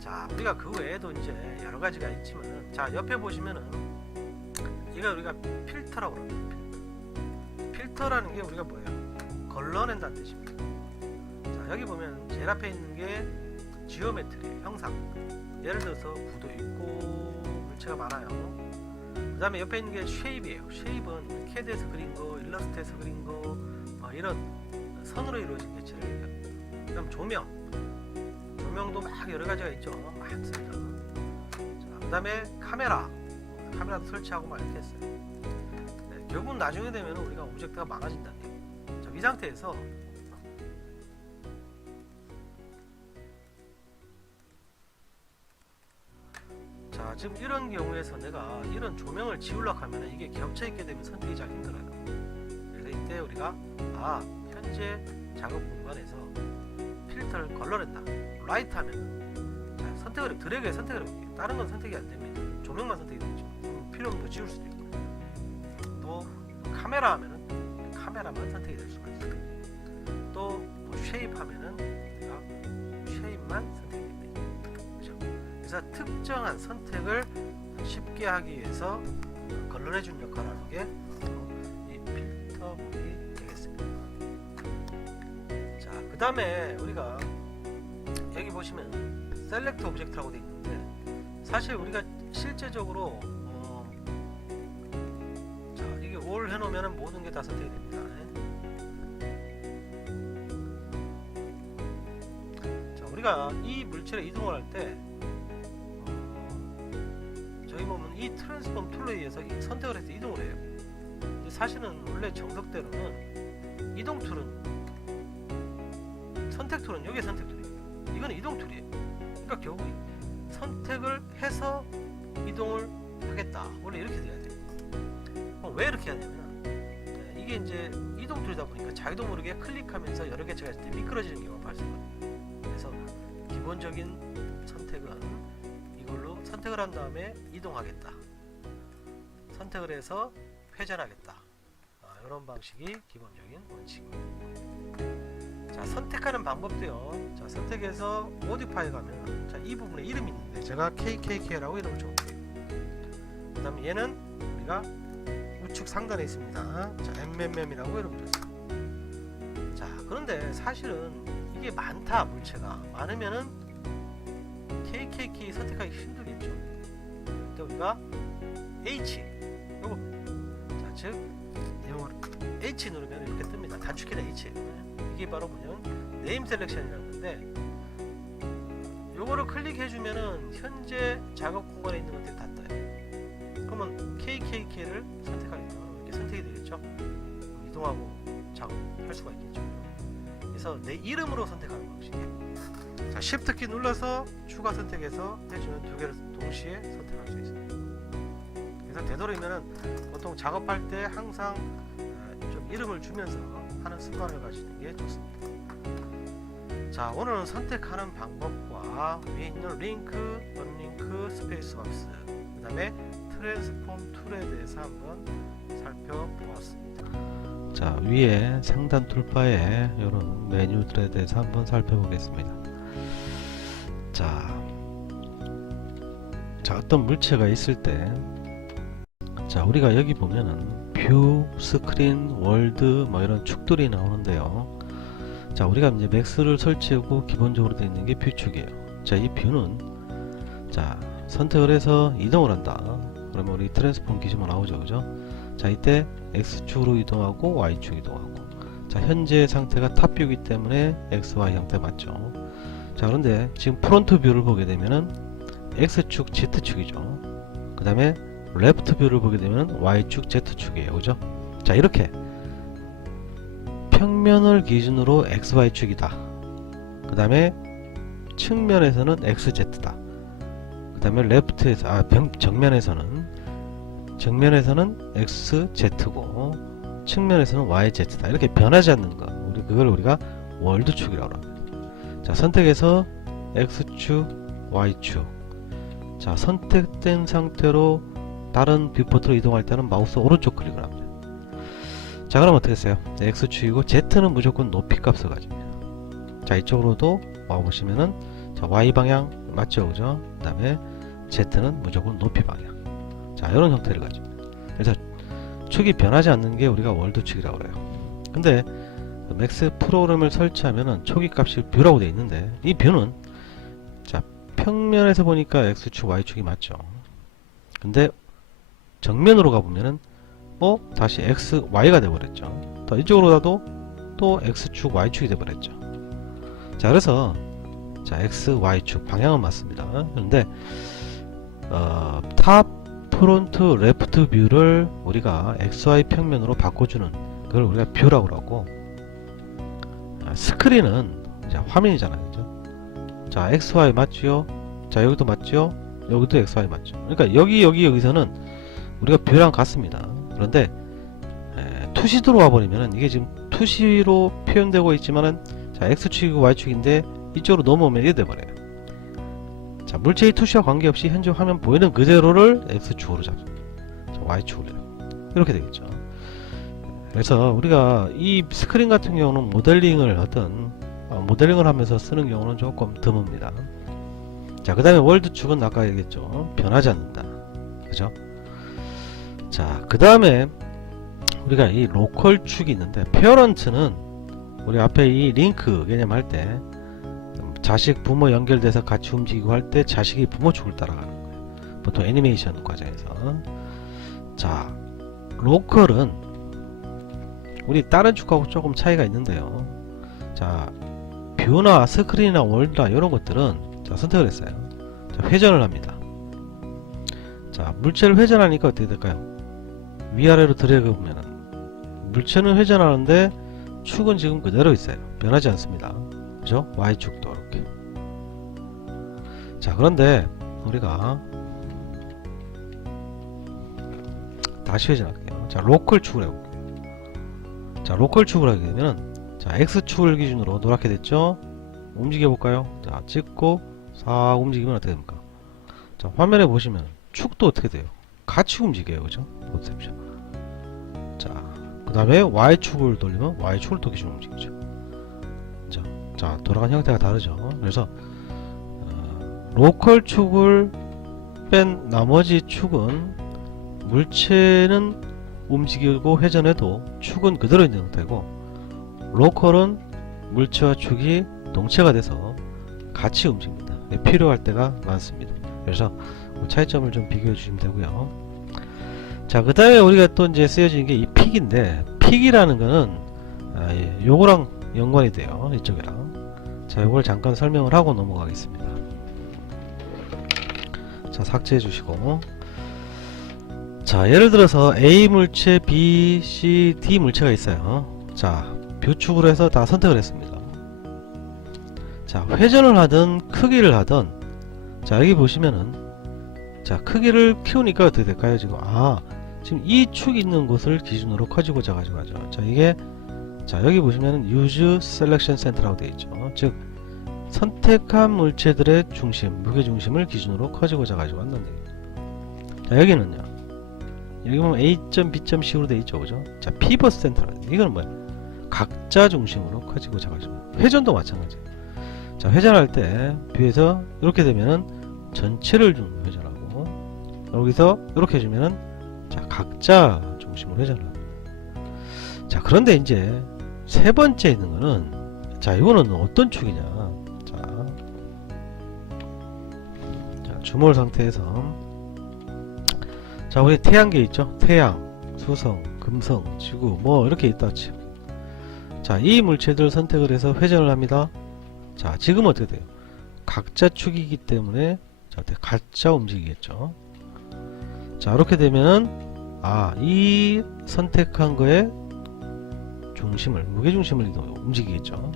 자, 우리가 그 외에도 이제 여러 가지가 있지만은, 자, 옆에 보시면은 이거 우리가 필터라고 그럽니다. 필터라는 게 우리가 뭐예요? 걸러낸다는 뜻입니다. 자, 여기 보면 제일 앞에 있는 게 지오메트리예요. 형상. 예를 들어서 구도 있고 물체가 많아요. 그 다음에 옆에 있는 게 쉐입이에요. 쉐입은 캐드에서 그린 거, 일러스트에서 그린 거, 이런 선으로 이루어진 개체를 얘기합니다. 그 다음 조명도 막 여러 가지가 있죠. 많습니다. 자, 그 다음에 카메라도 설치하고 막 이렇게 했어요. 네, 결국은 나중에 되면 우리가 오브젝트가 많아진다는 얘기예요. 자, 이 상태에서 자, 자, 지금 이런 경우에서 내가 이런 조명을 지우려고 하면 이게 겹쳐 있게 되면 선택이 잘 힘들어요. 그래서 이때 우리가 현재 작업 공간에서 필터를 걸러낸다. 라이트 하면 자, 선택을 드래그에 선택을 해볼게요. 다른 건 선택이 안 됩니다. 조명만 선택이 되죠. 필요 없는 거 지울 수도 있고. 또 카메라 하면은 카메라만 선택이 될 수가 있어요. 또 뭐 쉐입 하면은 내가 쉐입만 선택이 됩니다. 그렇죠? 그래서 특정한 선택을 쉽게 하기 위해서 걸러내준 역할을 하는 게 이 필터 부분이 되겠습니다. 자, 그 다음에 우리가 여기 보시면 셀렉트 오브젝트라고 되어 있는데, 사실 우리가 실제적으로 자, 이게 올 해놓으면 모든 게 다 선택이 됩니다. 자, 우리가 이 물체를 이동을 할 때 저기 보면 이 트랜스폼 툴에 의해서 선택을 해서 이동을 해요. 근데 사실은 원래 정석대로는 이동 툴은 선택 툴은 여기에 선택 툴이에요. 이거는 이동 툴이에요. 그러니까 결국 선택을 해서 이동을 하겠다. 원래 이렇게 돼야 돼요. 왜 이렇게 하냐면 이게 이제 이동 툴이다 보니까 자기도 모르게 클릭하면서 여러 개체가 있을 때 미끄러지는 경우가 발생해요. 그래서 기본적인 선택은 이걸로 선택을 한 다음에 이동하겠다. 선택을 해서 회전하겠다. 이런 방식이 기본적인 원칙입니다. 자, 선택하는 방법도요. 자, 선택해서 모디파이 가면 자, 이 부분에 이름이 있는데 제가 KKK라고 이름을 줘볼게요. 그 다음에 얘는 우리가 우측 상단에 있습니다. 자, MMM이라고 이름을 줬어요. 자, 그런데 사실은 이게 많다. 물체가 많으면은 KKK 선택하기 힘들겠죠. 그때 우리가 H 요거 자, 즉 요 H 누르면 이렇게 뜹니다. 단축키는 H. 이게 바로 뭐냐면 네임 셀렉션이라는 건데, 요거를 클릭해주면은 현재 작업 공간에 있는 것들이 다 떠요. 그러면 KKK를 선택하겠다. 이렇게 선택이 되겠죠. 이동하고 작업할 수가 있겠죠. 그래서 내 이름으로 선택하는 방식이에요. 자, Shift 키 눌러서 추가 선택해서 해주면 두 개를 동시에 선택할 수 있습니다. 그래서 되도록이면은 보통 작업할 때 항상 좀 이름을 주면서 하는 습관을 가지는 게 좋습니다. 자, 오늘은 선택하는 방법과 위에 있는 링크, 언링크, 스페이스박스, 그 다음에 트랜스폼 툴에 대해서 한번 살펴보았습니다. 자, 위에 상단 툴바에 이런 메뉴들에 대해서 한번 살펴보겠습니다. 자, 어떤 물체가 있을 때, 자, 우리가 여기 보면은 뷰, 스크린, 월드 뭐 이런 축들이 나오는데요. 자, 우리가 이제 맥스를 설치하고 기본적으로 되어 있는 게 뷰축이에요. 자, 이 뷰는 자, 선택을 해서 이동을 한다. 그러면 우리 트랜스폼 기준만 나오죠, 그죠? 자, 이때 X축으로 이동하고 Y축 이동하고. 자, 현재 상태가 탑뷰이기 때문에 XY 형태 맞죠? 자, 그런데 지금 프론트 뷰를 보게 되면은 X축, Z축이죠. 그 다음에 레프트 뷰를 보게 되면 Y축, Z축이에요, 그죠? 자, 이렇게 평면을 기준으로 XY축이다. 그 다음에 측면에서는 XZ다. 그 다음에 레프트에서 정면에서는 XZ고 측면에서는 YZ다. 이렇게 변하지 않는 거, 그걸 우리가 월드축이라고 합니다. 자, 선택해서 X축, Y축. 자, 선택된 상태로 다른 뷰포트로 이동할 때는 마우스 오른쪽 클릭을 합니다. 자, 그럼 어떻게 했어요? X축이고 Z는 무조건 높이 값을 가집니다. 자, 이쪽으로도 와보시면은 자, Y 방향 맞죠, 그죠? 그 다음에 Z는 무조건 높이 방향. 자, 이런 형태를 가집니다. 그래서 축이 변하지 않는 게 우리가 월드축이라고 그래요. 근데 맥스 프로그램을 설치하면은 초기 값이 뷰라고 되어 있는데, 이 뷰는 자, 평면에서 보니까 X축, Y축이 맞죠. 근데 정면으로 가보면은 다시 X, Y가 돼버렸죠. 더 이쪽으로 가도 또 X축, Y축이 돼버렸죠. 자, 그래서 자, X, Y축 방향은 맞습니다. 그런데 탑, 프론트, 레프트 뷰를 우리가 XY 평면으로 바꿔주는 그걸 우리가 뷰라고 하고, 스크린은 이제 화면이잖아요, 그죠? 자, XY 맞지요? 자, 여기도 맞지요? 여기도 XY 맞죠. 그러니까 여기서는 우리가 뷰랑 같습니다. 그런데 투시도로 와버리면은 이게 지금 투시로 표현되고 있지만은 자 X축이고 Y축인데 이쪽으로 넘어오면 이렇게 돼버려요. 자 물체의 투시와 관계없이 현재 화면 보이는 그대로를 X축으로 잡습니다. 자, Y축으로 이렇게 되겠죠. 그래서 우리가 이 스크린 같은 경우는 모델링을 하면서 쓰는 경우는 조금 드뭅니다. 자 그 다음에 월드축은 아까 얘기했죠. 변하지 않는다. 그죠? 자 그 다음에 우리가 이 로컬축이 있는데, 페어런트는 우리 앞에 이 링크 개념 할 때 자식 부모 연결돼서 같이 움직이고 할 때 자식이 부모 축을 따라가는 거예요. 보통 애니메이션 과정에서. 자 로컬은 우리 다른 축하고 조금 차이가 있는데요. 자 뷰나 스크린이나 월드나 이런 것들은 자 선택을 했어요. 자 회전을 합니다. 자 물체를 회전하니까 어떻게 될까요? 위아래로 드래그 보면은 물체는 회전하는데 축은 지금 그대로 있어요. 변하지 않습니다. 그죠? Y축도 이렇게. 자 그런데 우리가 다시 회전할게요. 자 로컬 축을 해볼게요. 자 로컬 축을 하게 되면은 자 X축을 기준으로 노랗게 됐죠? 움직여 볼까요? 자 찍고 싹 움직이면 어떻게 됩니까? 자 화면에 보시면 축도 어떻게 돼요? 같이 움직여요. 그죠? 보십시오. 자 그 다음에 Y축을 돌리면 Y축을 또 기준으로 움직이죠. 자 돌아간 형태가 다르죠. 그래서 로컬 축을 뺀 나머지 축은 물체는 움직이고 회전해도 축은 그대로 있는 상태고, 로컬은 물체와 축이 동체가 돼서 같이 움직입니다. 필요할 때가 많습니다. 그래서 차이점을 좀 비교해 주시면 되고요. 자 그 다음에 우리가 또 이제 쓰여지는 게 이 픽인데, 픽이라는 거는 요거랑 연관이 돼요. 이쪽이랑. 자 요걸 잠깐 설명을 하고 넘어가겠습니다. 자 삭제해 주시고, 자 예를 들어서 A 물체, B, C, D 물체가 있어요. 자 뷰축으로 해서 다 선택을 했습니다. 자 회전을 하든 크기를 하든, 자 여기 보시면은 자 크기를 키우니까 어떻게 될까요? 지금 이 축이 있는 곳을 기준으로 커지고 작아지고 하죠. 자 이게 자 여기 보시면은 Use Selection Center라고 되어 있죠. 즉 선택한 물체들의 중심, 무게 중심을 기준으로 커지고 작아지고 한다는 얘기입니다. 자 여기는요, 여기 보면 A점, B점 식으로 되어 있죠. 그죠? 자 피벗 센터라, 이거는 뭐야? 각자 중심으로 커지고 작아지고. 회전도 마찬가지예요. 자 회전할 때 뷰에서 이렇게 되면은 전체를 좀 회전하고, 여기서 이렇게 해주면은 자 각자 중심으로 회전합니다. 자 그런데 이제 세 번째 있는 거는, 자 이거는 어떤 축이냐? 자 주몰 상태에서, 자 우리 태양계 있죠? 태양, 수성, 금성, 지구 뭐 이렇게 있다 치. 자 이 물체들을 선택을 해서 회전을 합니다. 자 지금 어떻게 돼요? 각자 축이기 때문에 자 각자 움직이겠죠. 자 이렇게 되면은 이 선택한 거에 중심을, 무게 중심을 움직이겠죠.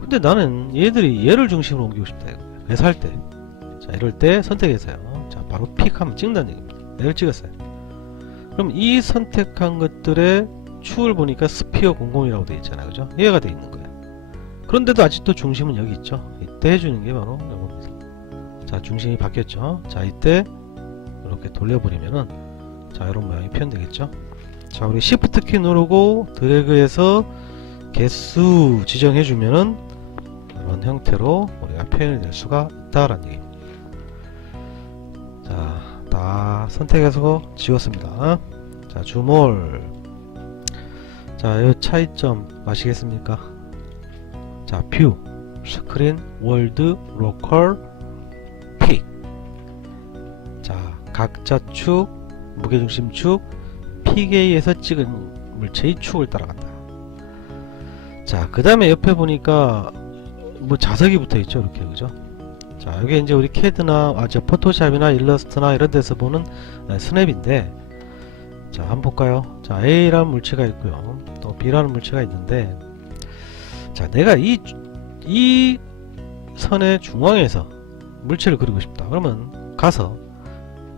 근데 나는 얘를 중심으로 옮기고 싶다 이거예요. 그래서 할 때, 자 이럴 때 선택해서요, 자 바로 픽하면 찍는다는 얘기입니다. 얘를 찍었어요. 그럼 이 선택한 것들의 축을 보니까 스피어 00이라고 되어 있잖아요. 그죠? 얘가 되어 있는 거예요. 그런데도 아직도 중심은 여기 있죠. 이때 해주는 게 바로 이겁니다. 자 중심이 바뀌었죠. 자 이때 이렇게 돌려버리면은 자 이런 모양이 표현되겠죠. 자 우리 Shift 키 누르고 드래그해서 개수 지정해주면은 이런 형태로 우리가 표현이 될 수가 있다라는 얘기입니다. 자 다 선택해서 지웠습니다. 자 주몰. 자 이 차이점 아시겠습니까? 자 뷰, 스크린, 월드, 로컬, 픽. 자 각자 축, 무게중심 축, 픽에서 찍은 물체의 축을 따라간다. 자 그 다음에 옆에 보니까 뭐 자석이 붙어 있죠. 이렇게. 그죠? 자 여기 이제 우리 캐드나 포토샵이나 일러스트나 이런 데서 보는 스냅인데, 자 한번 볼까요? 자 A라는 물체가 있고요, 또 B라는 물체가 있는데, 자 내가 이 선의 중앙에서 물체를 그리고 싶다. 그러면 가서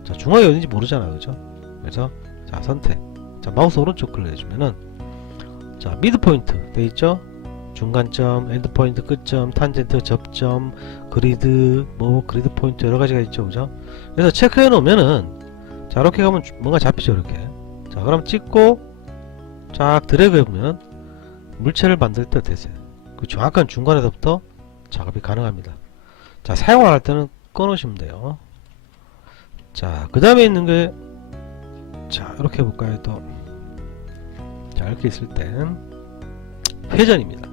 자, 중앙이 어딘지 모르잖아요. 그죠? 그래서 자, 선택. 자, 마우스 오른쪽 클릭해주면은 자, 미드 포인트 돼 있죠? 중간점, 엔드 포인트, 끝점, 탄젠트, 접점, 그리드, 뭐 그리드 포인트 여러 가지가 있죠. 그죠? 그래서 체크해 놓으면은 자, 이렇게 가면 뭔가 잡히죠. 이렇게. 자, 그럼 찍고 쫙 드래그 해보면 물체를 만들 때 되세요. 그 정확한 중간에서부터 작업이 가능합니다. 자, 사용 안 할 때는 꺼놓으시면 돼요. 자, 그 다음에 있는 게 자, 이렇게 해볼까요? 또 자, 이렇게 있을 땐 회전입니다.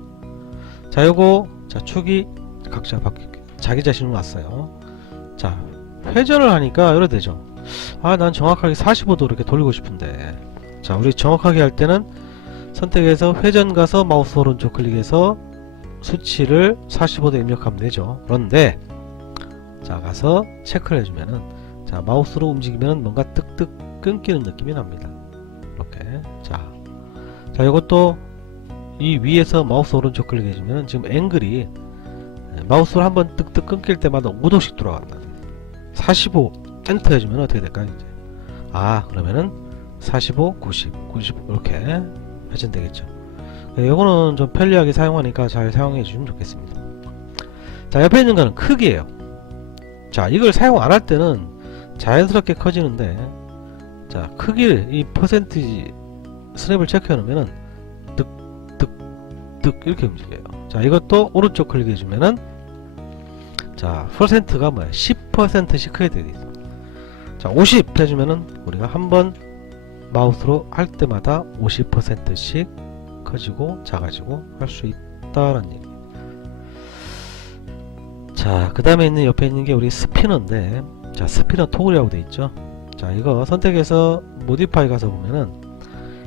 자, 요거 자, 축이 각자 바뀌게 자기 자신으로 왔어요. 자, 회전을 하니까 이래 되죠. 아, 난 정확하게 45도 이렇게 돌리고 싶은데 자, 우리 정확하게 할 때는 선택해서 회전 가서 마우스 오른쪽 클릭해서 수치를 45도 입력하면 되죠. 그런데 자, 가서 체크를 해주면은 자, 마우스로 움직이면 뭔가 뜩뜩 끊기는 느낌이 납니다. 이렇게 자, 이것도 이 위에서 마우스 오른쪽 클릭해주면 지금 앵글이 마우스를 한번 뜩뜩 끊길 때마다 5도씩 돌아간다. 45 엔터 해주면 어떻게 될까요? 이제 아, 그러면은 45, 90 이렇게 회전되겠죠. 이거는 좀 편리하게 사용하니까 잘 사용해 주시면 좋겠습니다. 자, 옆에 있는 거는 크기예요. 자, 이걸 사용 안 할 때는 자연스럽게 커지는데 자, 크기를 이 퍼센티지 스냅을 체크해 놓으면은 득 이렇게 움직여요. 자, 이것도 오른쪽 클릭해 주면은 자, 퍼센트가 뭐야? 10%씩 크게 되어 있습니다. 자, 50 해주면은 우리가 한번 마우스로 할 때마다 50%씩 커지고 작아지고 할 수 있다라는 얘기예요. 자, 그 다음에 있는 옆에 있는 게 우리 스피너인데 자, 스피너 토글이라고 되어 있죠. 자, 이거 선택해서 모디파이 가서 보면은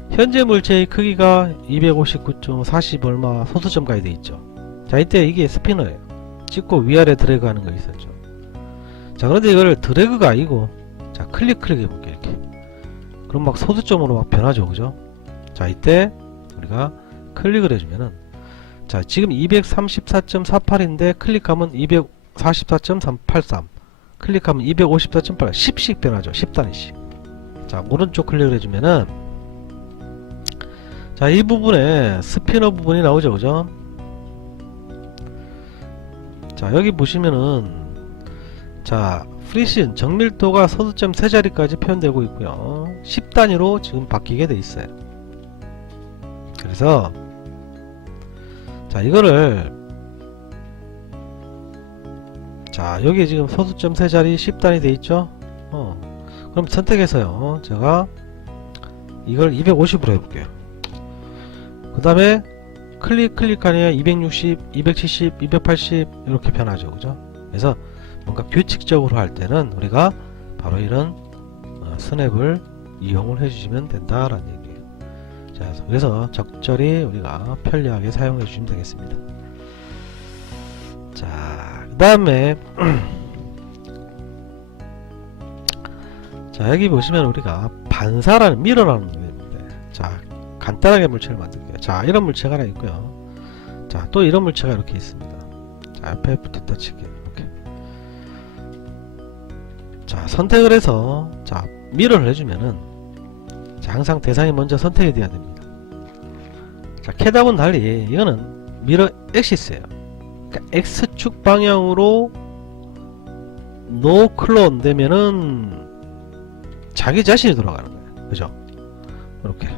현재 물체의 크기가 259.40 얼마 소수점 가야 돼 있죠. 자, 이때 이게 스피너예요. 찍고 위아래 드래그 하는 거 있었죠. 자, 그런데 이거를 드래그가 아니고 자, 클릭 해볼게요. 이렇게. 그럼 막 소수점으로 막 변하죠. 그죠? 자, 이때 우리가 클릭을 해주면은 자, 지금 234.48인데 클릭하면 244.383 클릭하면 254.8 10씩 변하죠. 10단위씩. 자, 오른쪽 클릭을 해주면은 자, 이 부분에 스피너 부분이 나오죠. 그죠? 자, 여기 보시면은 자, 프리신 정밀도가 소수점 3자리까지 표현되고 있고요. 10단위로 지금 바뀌게 돼 있어요. 그래서 자, 이거를 자, 여기 지금 소수점 3자리 10단위 돼 있죠? 그럼 선택해서요. 제가 이걸 250으로 해볼게요. 그 다음에 클릭하니까 260, 270, 280 이렇게 변하죠. 그죠? 그래서 뭔가 규칙적으로 할 때는 우리가 바로 이런 스냅을 이용을 해주시면 된다라는 얘기예요. 자, 그래서 적절히 우리가 편리하게 사용해 주시면 되겠습니다. 자, 그 다음에 자, 여기 보시면 우리가 반사라는 미러라는 게 있는데 자, 간단하게 물체를 만들게요. 자, 이런 물체가 하나 있고요. 자, 또 이런 물체가 이렇게 있습니다. 자, 옆에 붙었다 칠게요. 이렇게. 자, 선택을 해서 자, 미러를 해주면은 자, 항상 대상이 먼저 선택이 돼야 됩니다. 자, 캐답은 달리 이거는 미러 엑시스예요. 그러니까 X축 방향으로 노 클론 되면은 자기 자신이 돌아가는 거예요. 그죠? 이렇게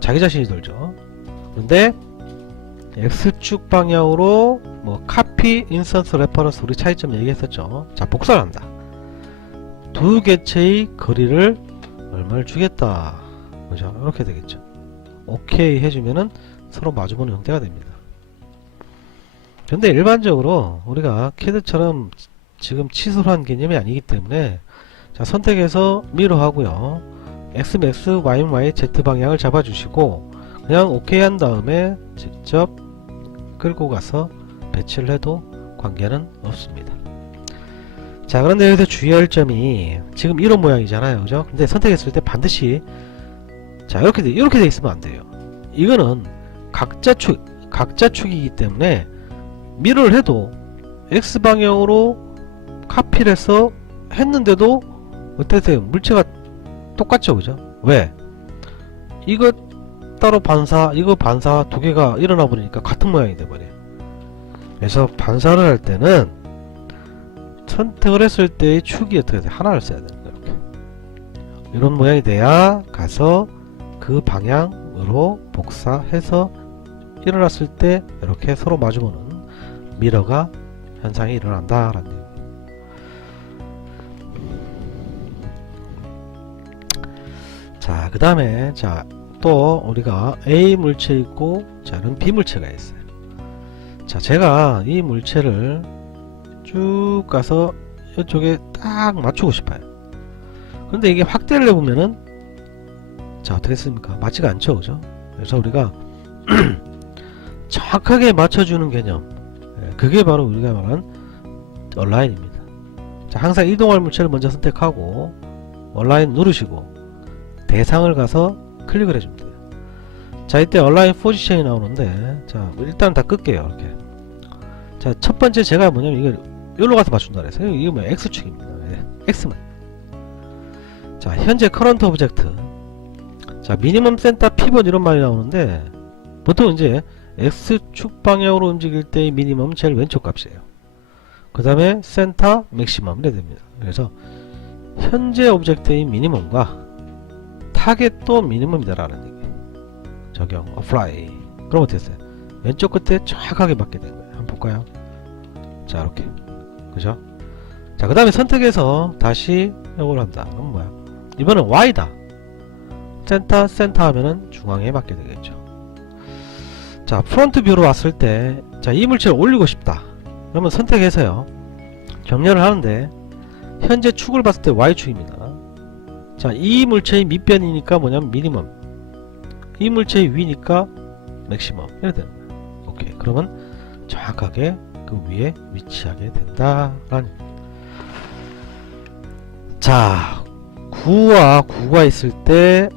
자기 자신이 돌죠. 그런데 X축 방향으로 뭐 카피, 인스턴스, 레퍼런스 우리 차이점 얘기했었죠. 자, 복사를 한다. 두 개체의 거리를 얼마를 주겠다. 그죠? 이렇게 되겠죠. 오케이 해주면은 서로 마주보는 형태가 됩니다. 근데 일반적으로 우리가 캐드처럼 지금 치솔한 개념이 아니기 때문에 자, 선택해서 미러 하고요. X맥스, Y, Z 방향을 잡아주시고 그냥 오케이 한 다음에 직접 끌고 가서 배치를 해도 관계는 없습니다. 자, 그런데 여기서 주의할 점이 지금 이런 모양이잖아요. 그죠? 근데 선택했을 때 반드시 자, 이렇게 돼 있으면 안 돼요. 이거는 각자 축이기 때문에 미러를 해도 X방향으로 카피를 해서 했는데도 어떠세요? 물체가 똑같죠, 그죠? 왜? 이거 따로 반사, 이거 반사 두 개가 일어나 버리니까 같은 모양이 돼 버려요. 그래서 반사를 할 때는 선택을 했을 때의 축이 어떻게 돼? 하나를 써야 되는 거예요. 이렇게 이런 모양이 돼야 가서 그 방향으로 복사해서 일어났을 때 이렇게 서로 마주보는 미러가 현상이 일어난다라는 얘기예요. 자, 그 다음에 또 우리가 A 물체 있고 이런 B 물체가 있어요. 자, 제가 이 물체를 쭉 가서 이쪽에 딱 맞추고 싶어요. 근데 이게 확대를 해보면은 어떻게 씁니까? 맞지가 않죠, 그죠? 그래서 우리가 정확하게 맞춰주는 개념, 그게 바로 우리가 말하는 얼라인입니다. 자, 항상 이동할 물체를 먼저 선택하고 얼라인 누르시고 대상을 가서 클릭을 해주면 돼요. 자, 이때 얼라인 포지션이 나오는데, 자, 일단 다 끌게요. 이렇게. 자, 첫 번째 제가 뭐냐면 이걸 여기로 가서 맞춘다 그래서 이게 뭐 X축입니다. X만. 자, 현재 커런트 오브젝트. 자, 미니멈 센터 피벗 이런 말이 나오는데 보통 이제 X축 방향으로 움직일 때의 미니멈 제일 왼쪽 값이에요. 그 다음에 센터 맥시멈 이래 됩니다. 그래서 현재 오브젝트의 미니멈과 타겟도 미니멈이다라는 얘기. 적용, apply. 그럼 어떻게 했어요? 왼쪽 끝에 정확하게 맞게 된 거예요. 한번 볼까요? 자, 이렇게. 그죠? 자, 그 다음에 선택해서 다시 이걸 한다. 그럼 뭐야? 이번엔 Y다. 센터 하면은 중앙에 맞게 되겠죠. 자, 프론트 뷰로 왔을 때, 자, 이 물체를 올리고 싶다. 그러면 선택해서요. 정렬을 하는데, 현재 축을 봤을 때 Y축입니다. 자, 이 물체의 밑변이니까 뭐냐면 미니멈, 이 물체의 위니까 맥시멈 이렇게 되는 거예요. 오케이. 그러면 정확하게 그 위에 위치하게 된다라는. 자, 9와 9가 있을 때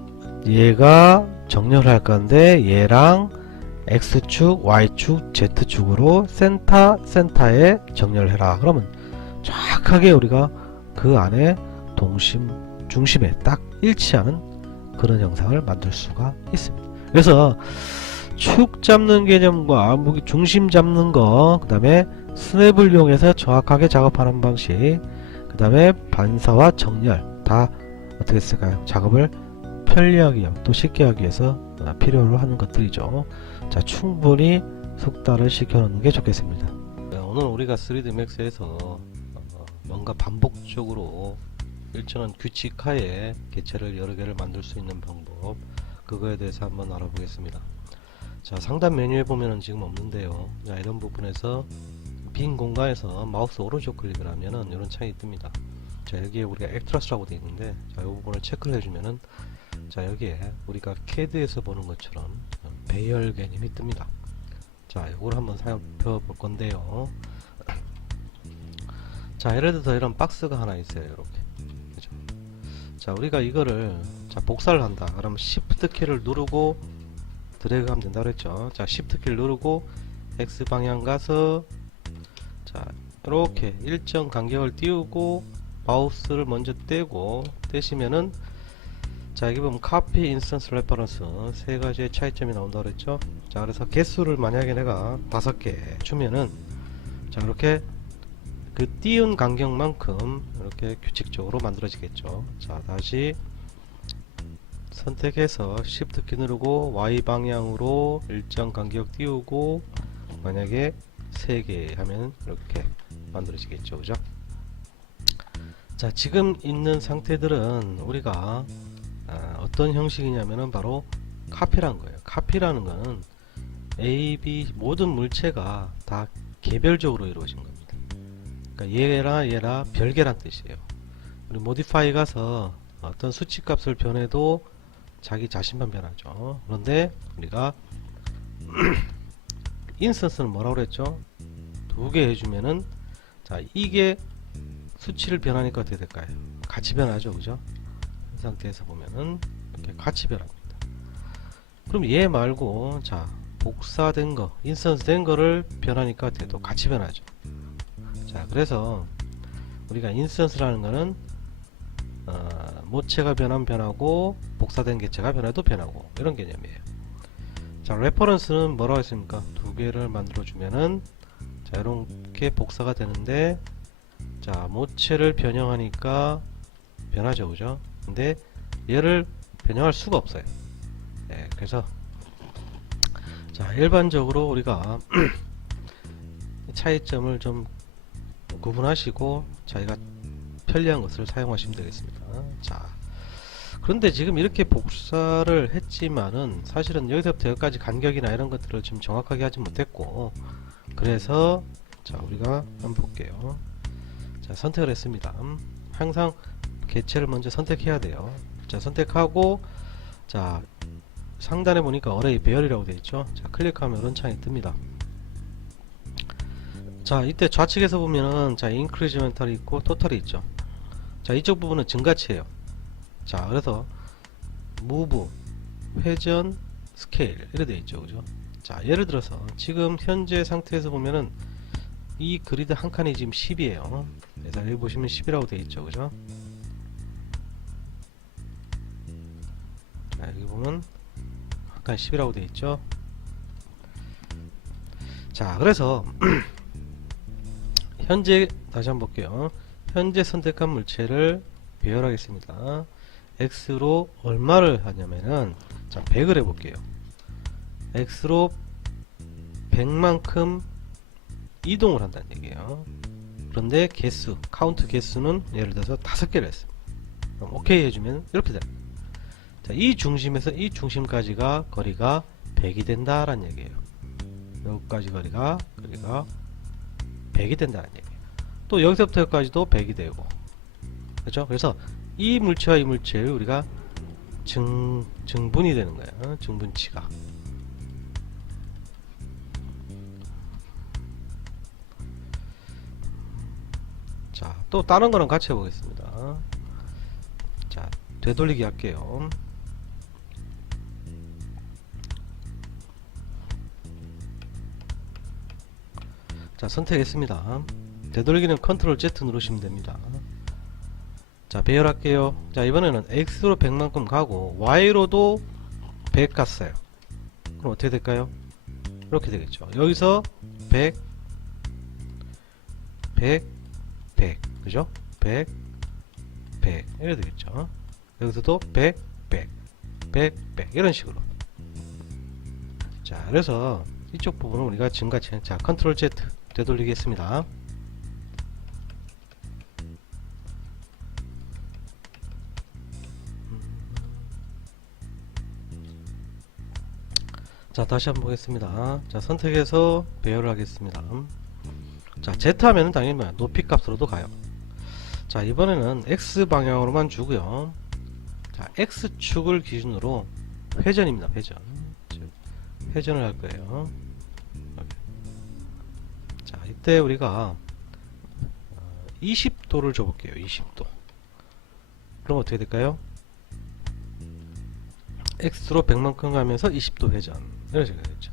얘가 정렬할 건데 얘랑 X축, Y축, Z축으로 센터에 정렬해라. 그러면 정확하게 우리가 그 안에 중심에 딱 일치하는 그런 형상을 만들 수가 있습니다. 그래서 축 잡는 개념과 중심 잡는 거, 그 다음에 스냅을 이용해서 정확하게 작업하는 방식, 그 다음에 반사와 정렬 다 어떻게 했을까요? 작업을 편리하게 위해 또 쉽게 하기 위해서 필요로 하는 것들이죠. 자, 충분히 숙달을 시켜놓는 게 좋겠습니다. 오늘 우리가 3D Max에서 뭔가 반복적으로 일정한 규칙하에 개체를 여러 개를 만들 수 있는 방법, 그거에 대해서 한번 알아보겠습니다. 자, 상단 메뉴에 보면은 지금 없는데요. 자, 이런 부분에서 빈 공간에서 마우스 오른쪽 클릭을 하면은 이런 창이 뜹니다. 자, 여기에 우리가 액트러스라고 되어 있는데, 자, 이 부분을 체크를 해주면은, 자, 여기에 우리가 CAD에서 보는 것처럼 배열 개념이 뜹니다. 자, 이걸 한번 살펴볼 건데요. 자, 예를 들어서 이런 박스가 하나 있어요. 이렇게. 그죠? 자, 우리가 이거를 복사를 한다. 그러면 Shift 키를 누르고 드래그 하면 된다 그랬죠. 자, Shift 키를 누르고 X 방향 가서, 자, 이렇게 일정 간격을 띄우고 마우스를 먼저 떼시면은, 자, 여기 보면 Copy Instance Reference 세 가지의 차이점이 나온다 그랬죠. 자, 그래서 개수를 만약에 내가 5개 주면은, 자, 이렇게 그 띄운 간격만큼 이렇게 규칙적으로 만들어지겠죠. 자, 다시 선택해서 Shift 키 누르고 Y 방향으로 일정 간격 띄우고 만약에 3개 하면 이렇게 만들어지겠죠. 그죠? 자, 지금 있는 상태들은 우리가 어떤 형식이냐면은 바로 카피란 거예요. 카피라는 거는 A, B 모든 물체가 다 개별적으로 이루어진 겁니다. 그러니까 얘라 별개란 뜻이에요. 우리 모디파이 가서 어떤 수치값을 변해도 자기 자신만 변하죠. 그런데 우리가 인스턴스는 뭐라고 그랬죠? 2개 해주면은, 자, 이게 수치를 변하니까 어떻게 될까요? 같이 변하죠. 그죠? 이 상태에서 보면은 이렇게 같이 변합니다. 그럼 얘 말고, 자, 복사된 거, 인스턴스 된 거를 변하니까 어떻게 또 같이 변하죠. 자, 그래서 우리가 인스턴스라는 거는 모체가 변하면 변하고 복사된 객체가 변해도 변하고 이런 개념이에요. 자, 레퍼런스는 뭐라고 했습니까? 두 개를 만들어 주면은 자, 이렇게 복사가 되는데, 자, 모체를 변형하니까 변하죠, 그죠? 근데 얘를 변형할 수가 없어요. 네, 그래서 자, 일반적으로 우리가 차이점을 좀 구분하시고 자기가 편리한 것을 사용하시면 되겠습니다. 자, 그런데 지금 이렇게 복사를 했지만은 사실은 여기서부터 여기까지 간격이나 이런 것들을 지금 정확하게 하지 못했고, 그래서 자, 우리가 한번 볼게요. 자, 선택을 했습니다. 항상 개체를 먼저 선택해야 돼요. 자, 선택하고, 자, 상단에 보니까 어레이 배열이라고 되어 있죠. 자, 클릭하면 이런 창이 뜹니다. 자, 이때 좌측에서 보면은 자, 인크리지먼탈이 있고 토탈이 있죠. 자, 이쪽 부분은 증가치예요. 자, 그래서 무브, 회전, 스케일 이렇게 되어 있죠, 그죠? 자, 예를 들어서 지금 현재 상태에서 보면은 이 그리드 한 칸이 지금 10이에요. 그래서 여기 보시면 10이라고 되어 있죠, 그죠? 자, 여기 보면 한 칸 10이라고 되어 있죠. 자, 그래서 현재 다시 한번 볼게요. 현재 선택한 물체를 배열하겠습니다. X로 얼마를 하냐면은 자, 100을 해볼게요. X로 100만큼 이동을 한다는 얘기예요. 그런데 개수, 카운트 개수는 예를 들어서 5개를 했어요. 그럼 오케이 해주면 이렇게 됩니다. 자, 이 중심에서 이 중심까지가 거리가 100이 된다라는 얘기예요. 여기까지 거리가 100이 된다는 얘기예요. 또 여기서부터 여기까지도 100이 되고, 그렇죠? 그래서 이 물체와 이 물체를 우리가 증분이 되는 거예요. 증분치가. 자, 또 다른 거랑 같이 해보겠습니다. 자, 되돌리기 할게요. 자, 선택했습니다. 되돌리기는 컨트롤 Z 누르시면 됩니다. 자, 배열할게요. 자, 이번에는 X로 100만큼 가고 Y로도 100 갔어요. 그럼 어떻게 될까요? 이렇게 되겠죠. 여기서 100 100 100 그죠? 100 100 이렇게 되겠죠. 여기서도 100 100 100 100 이런 식으로. 자, 그래서 이쪽 부분은 우리가 증가치, 자, 컨트롤 Z 되돌리겠습니다. 자, 다시 한번 보겠습니다. 자, 선택해서 배열을 하겠습니다. 자, Z 하면은 당연히 뭐야, 높이 값으로도 가요. 자, 이번에는 X 방향으로만 주고요. 자, X축을 기준으로 회전입니다. 회전. 회전을 할 거예요. 자, 이때 우리가 20도를 줘볼게요. 20도. 그럼 어떻게 될까요? X로 100만큼 가면서 20도 회전. 이런 식으로 되죠.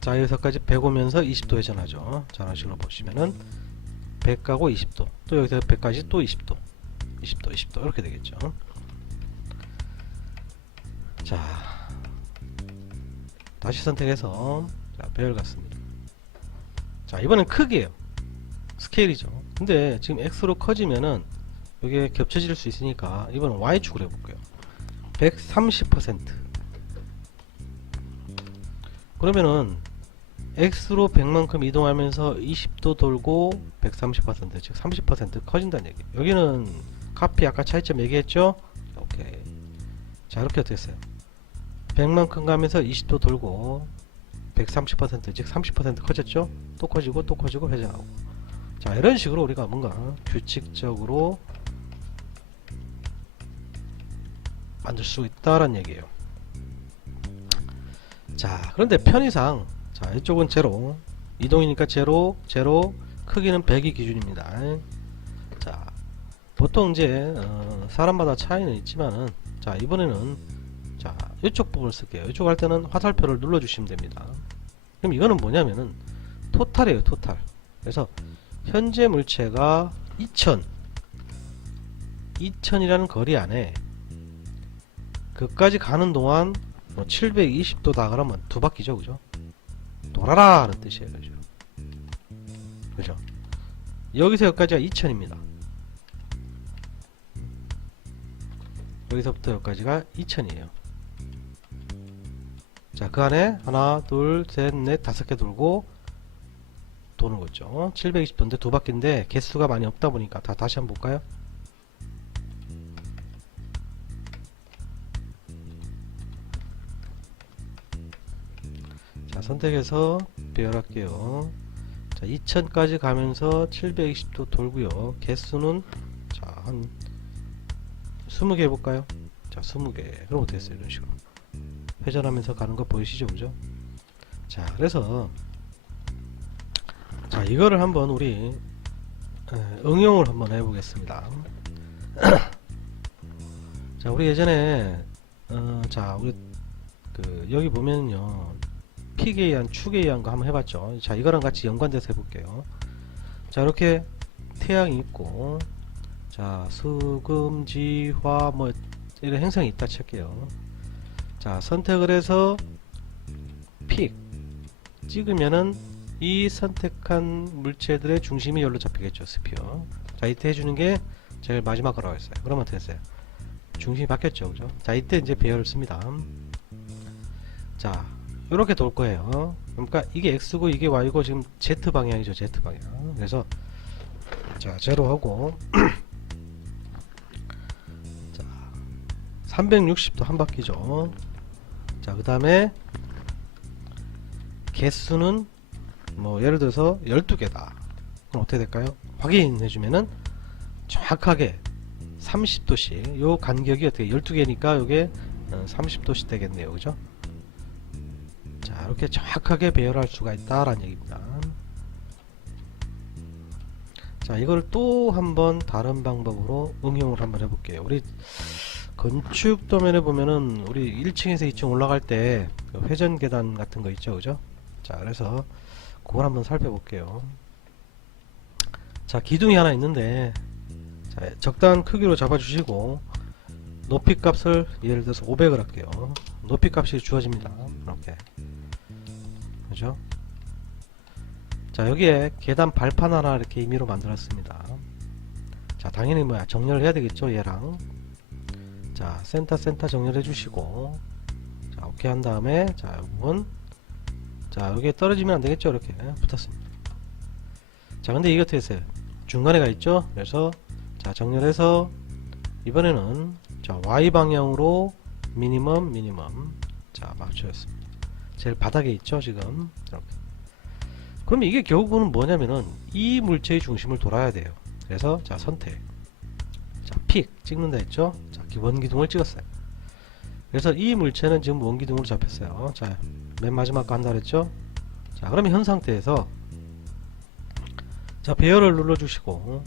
자, 여기서까지 100 오면서 20도 회전하죠. 자, 이런 식으로 보시면은 100 가고 20도. 또 여기서 100까지 또 20도. 20도, 20도. 이렇게 되겠죠. 자, 다시 선택해서 자, 배열 같습니다. 자, 이번엔 크기예요. 스케일이죠. 근데 지금 X로 커지면은 이게 겹쳐질 수 있으니까 이번엔 Y축으로 해볼게요. 130%. 그러면은 X로 100만큼 이동하면서 20도 돌고 130%, 즉 30% 커진다는 얘기. 여기는 카피 아까 차이점 얘기했죠? 오케이. 자, 이렇게 어떻게 했어요? 100만큼 가면서 20도 돌고 130%, 즉 30% 커졌죠? 또 커지고 또 커지고 회전하고. 자, 이런 식으로 우리가 뭔가 규칙적으로 만들 수 있다라는 얘기예요. 자, 그런데 편의상 자, 이쪽은 제로, 이동이니까 제로, 크기는 100이 기준입니다. 자, 보통 이제 사람마다 차이는 있지만은, 자, 이번에는 자, 이쪽 부분을 쓸게요. 이쪽 할 때는 화살표를 눌러주시면 됩니다. 그럼 이거는 뭐냐면은 토탈이에요. 토탈. 그래서 현재 물체가 2000이라는 거리 안에 그까지 가는 동안 뭐 720도다 그러면 두 바퀴죠, 그죠? 돌아라 하는 뜻이에요, 그죠? 그죠? 여기서 여기까지가 2000입니다. 여기서부터 여기까지가 2000이에요. 자, 그 안에 하나, 둘, 셋, 넷, 다섯 개 돌고 도는 거죠. 720도인데 두 바퀴인데 개수가 많이 없다 보니까 다시 한번 볼까요? 자, 선택해서 배열할게요. 자, 2000까지 가면서 720도 돌고요. 개수는 자, 한 20개 해볼까요? 자, 20개. 그럼 어떻게 했어요? 이런 식으로 회전하면서 가는 거 보이시죠? 그죠? 자, 그래서 자, 이거를 한번 우리 응용을 한번 해보겠습니다. 자, 우리 예전에 자, 우리 여기 보면요, 픽에 의한 축에 의한 거 한번 해봤죠. 자, 이거랑 같이 연관돼서 해볼게요. 자, 이렇게 태양이 있고, 자, 수금지화 뭐 이런 행성이 있다 칠게요. 자, 선택을 해서 픽 찍으면은 이 선택한 물체들의 중심이 여기로 잡히겠죠. 스피어. 자, 이때 해주는 게 제일 마지막 거라고 했어요. 그러면 어떻게 했어요? 중심이 바뀌었죠, 그죠? 자, 이때 이제 배열을 씁니다. 자, 이렇게 돌 거예요. 그러니까 이게 X고 이게 Y고 지금 Z 방향이죠, Z 방향. 그래서 자, 제로 하고 자, 360도 한 바퀴죠. 자, 그 다음에 개수는 뭐 예를 들어서 12개다. 그럼 어떻게 될까요? 확인해 주면은 정확하게 30도씩, 요 간격이 어떻게 12개니까 요게 30도씩 되겠네요, 그죠? 자, 이렇게 정확하게 배열할 수가 있다라는 얘기입니다. 자, 이걸 또 한번 다른 방법으로 응용을 한번 해볼게요. 우리 건축 도면에 보면은 우리 1층에서 2층 올라갈 때 회전 계단 같은 거 있죠, 그죠? 자, 그래서 그걸 한번 살펴볼게요. 자, 기둥이 하나 있는데, 자, 적당한 크기로 잡아주시고 높이 값을 예를 들어서 500을 할게요. 높이 값이 주어집니다. 이렇게, 그죠? 자, 여기에 계단 발판 하나 이렇게 임의로 만들었습니다. 자, 당연히 뭐야, 정렬을 해야 되겠죠, 얘랑. 자, 센터 정렬해 주시고, 자, 오케이 한 다음에, 자, 이건 자, 여기에 떨어지면 안 되겠죠? 이렇게 붙었습니다. 자, 근데 이게 어떻게 했어요? 중간에 가 있죠? 그래서 자, 정렬해서 이번에는 자, Y 방향으로 미니멈 자, 맞추었습니다. 제일 바닥에 있죠, 지금. 이렇게. 그럼 이게 결국은 뭐냐면은 이 물체의 중심을 돌아야 돼요. 그래서 자, 선택. 자, 픽 찍는다 했죠? 자, 기본 기둥을 찍었어요. 그래서 이 물체는 지금 원기둥으로 잡혔어요. 자, 맨 마지막 거 한다 그랬죠? 자, 그러면 현 상태에서 자, 배열을 눌러주시고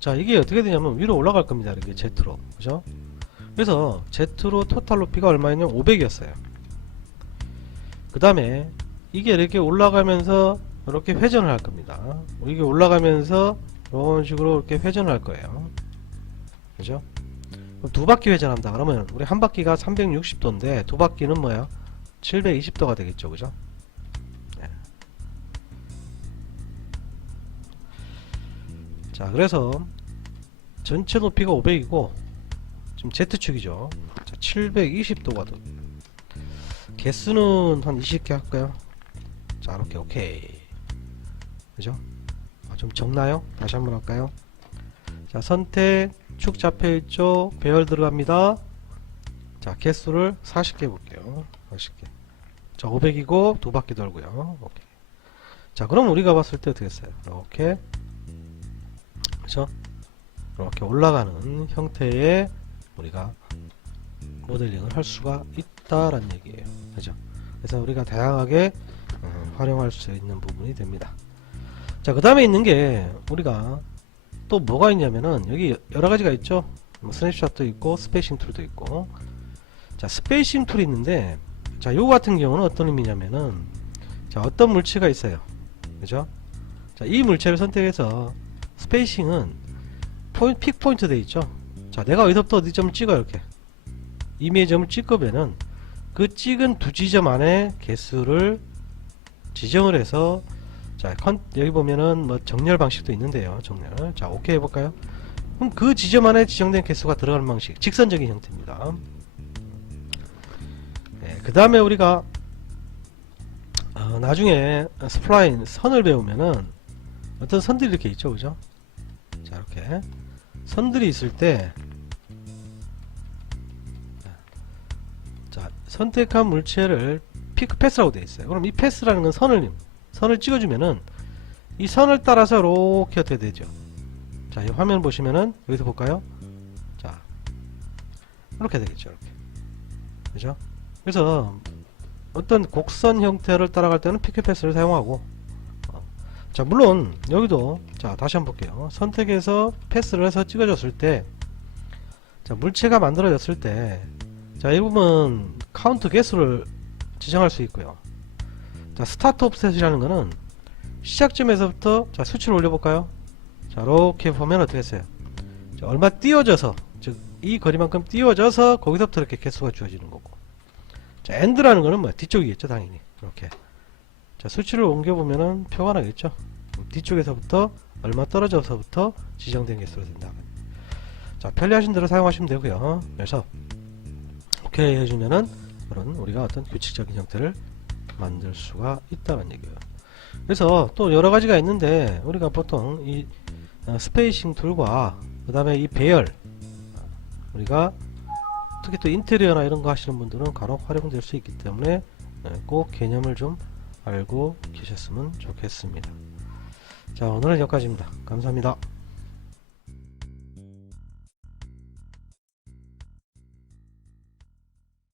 자, 이게 어떻게 되냐면 위로 올라갈 겁니다. 이렇게 Z로. 그죠? 그래서 Z로 토탈 높이가 얼마였냐면 500이었어요. 그 다음에 이게 이렇게 올라가면서 이렇게 회전을 할 겁니다. 이게 올라가면서 이런 식으로 이렇게 회전을 할 거예요. 그죠? 두 바퀴 회전한다 그러면 우리 한 바퀴가 360도인데 두 바퀴는 뭐야? 720도가 되겠죠, 그죠? 네. 자, 그래서 전체 높이가 500이고 지금 Z축이죠. 자, 720도가 더. 개수는 한 20개 할까요? 자, 이렇게 오케이. 그죠? 아, 좀 적나요? 다시 한번 할까요? 자, 선택 축 잡혀있죠. 배열 들어갑니다. 자, 개수를 40개 볼게요. 40개. 자, 500이고 두 바퀴 돌고요. 오케이. 자, 그럼 우리가 봤을 때 어떻게 했어요? 이렇게, 그죠? 이렇게 올라가는 형태의 우리가 모델링을 할 수가 있다라는 얘기예요. 그죠? 그래서 우리가 다양하게 활용할 수 있는 부분이 됩니다. 자, 그 다음에 있는 게 우리가 또 뭐가 있냐면은 여기 여러 가지가 있죠. 뭐 스냅샷도 있고 스페이싱 툴도 있고. 자, 스페이싱 툴이 있는데, 자, 요거 같은 경우는 어떤 의미냐면은, 자, 어떤 물체가 있어요. 그죠? 자, 이 물체를 선택해서 스페이싱은 픽 포인트 돼 있죠. 자, 내가 어디서부터 어디 점을 찍어 이렇게 임의의 점을 찍으면은 그 찍은 두 지점 안에 개수를 지정을 해서 자, 여기 보면은 뭐 정렬 방식도 있는데요. 정렬. 자, 오케이 해볼까요? 그럼 그 지점 안에 지정된 개수가 들어가는 방식, 직선적인 형태입니다. 네, 그 다음에 우리가 나중에 스플라인 선을 배우면은 어떤 선들이 이렇게 있죠, 그죠? 자, 이렇게 선들이 있을 때, 자, 선택한 물체를 피크 패스라고 되어 있어요. 그럼 이 패스라는 건 선을 찍어주면은 이 선을 따라서 이렇게 어떻게 되죠? 자, 이 화면 보시면은 여기서 볼까요? 자, 이렇게 되겠죠, 이렇게. 그죠? 그래서 어떤 곡선 형태를 따라갈 때는 피크 패스를 사용하고, 자, 물론 여기도 자, 다시 한번 볼게요. 선택해서 패스를 해서 찍어줬을 때, 자, 물체가 만들어졌을 때, 자, 이 부분 카운트 개수를 지정할 수 있고요. 자, 스타트 옵셋이라는 거는 시작점에서부터, 자, 수치를 올려볼까요? 자, 이렇게 보면 어떻게 했어요? 자, 얼마 띄워져서, 즉 이 거리만큼 띄워져서 거기서부터 이렇게 개수가 주어지는 거고, 자, 엔드라는 거는 뭐야? 뒤쪽이겠죠, 당연히. 이렇게. 자, 수치를 옮겨보면은 표가 나겠죠? 뒤쪽에서부터 얼마 떨어져서부터 지정된 개수로 된다. 자, 편리하신 대로 사용하시면 되고요. 그래서 오케이 해주면은 그런 우리가 어떤 규칙적인 형태를 만들 수가 있다는 얘기예요. 그래서 또 여러 가지가 있는데 우리가 보통 이 스페이싱 툴과 그 다음에 이 배열, 우리가 특히 또 인테리어나 이런 거 하시는 분들은 간혹 활용될 수 있기 때문에 꼭 개념을 좀 알고 계셨으면 좋겠습니다. 자, 오늘은 여기까지입니다. 감사합니다.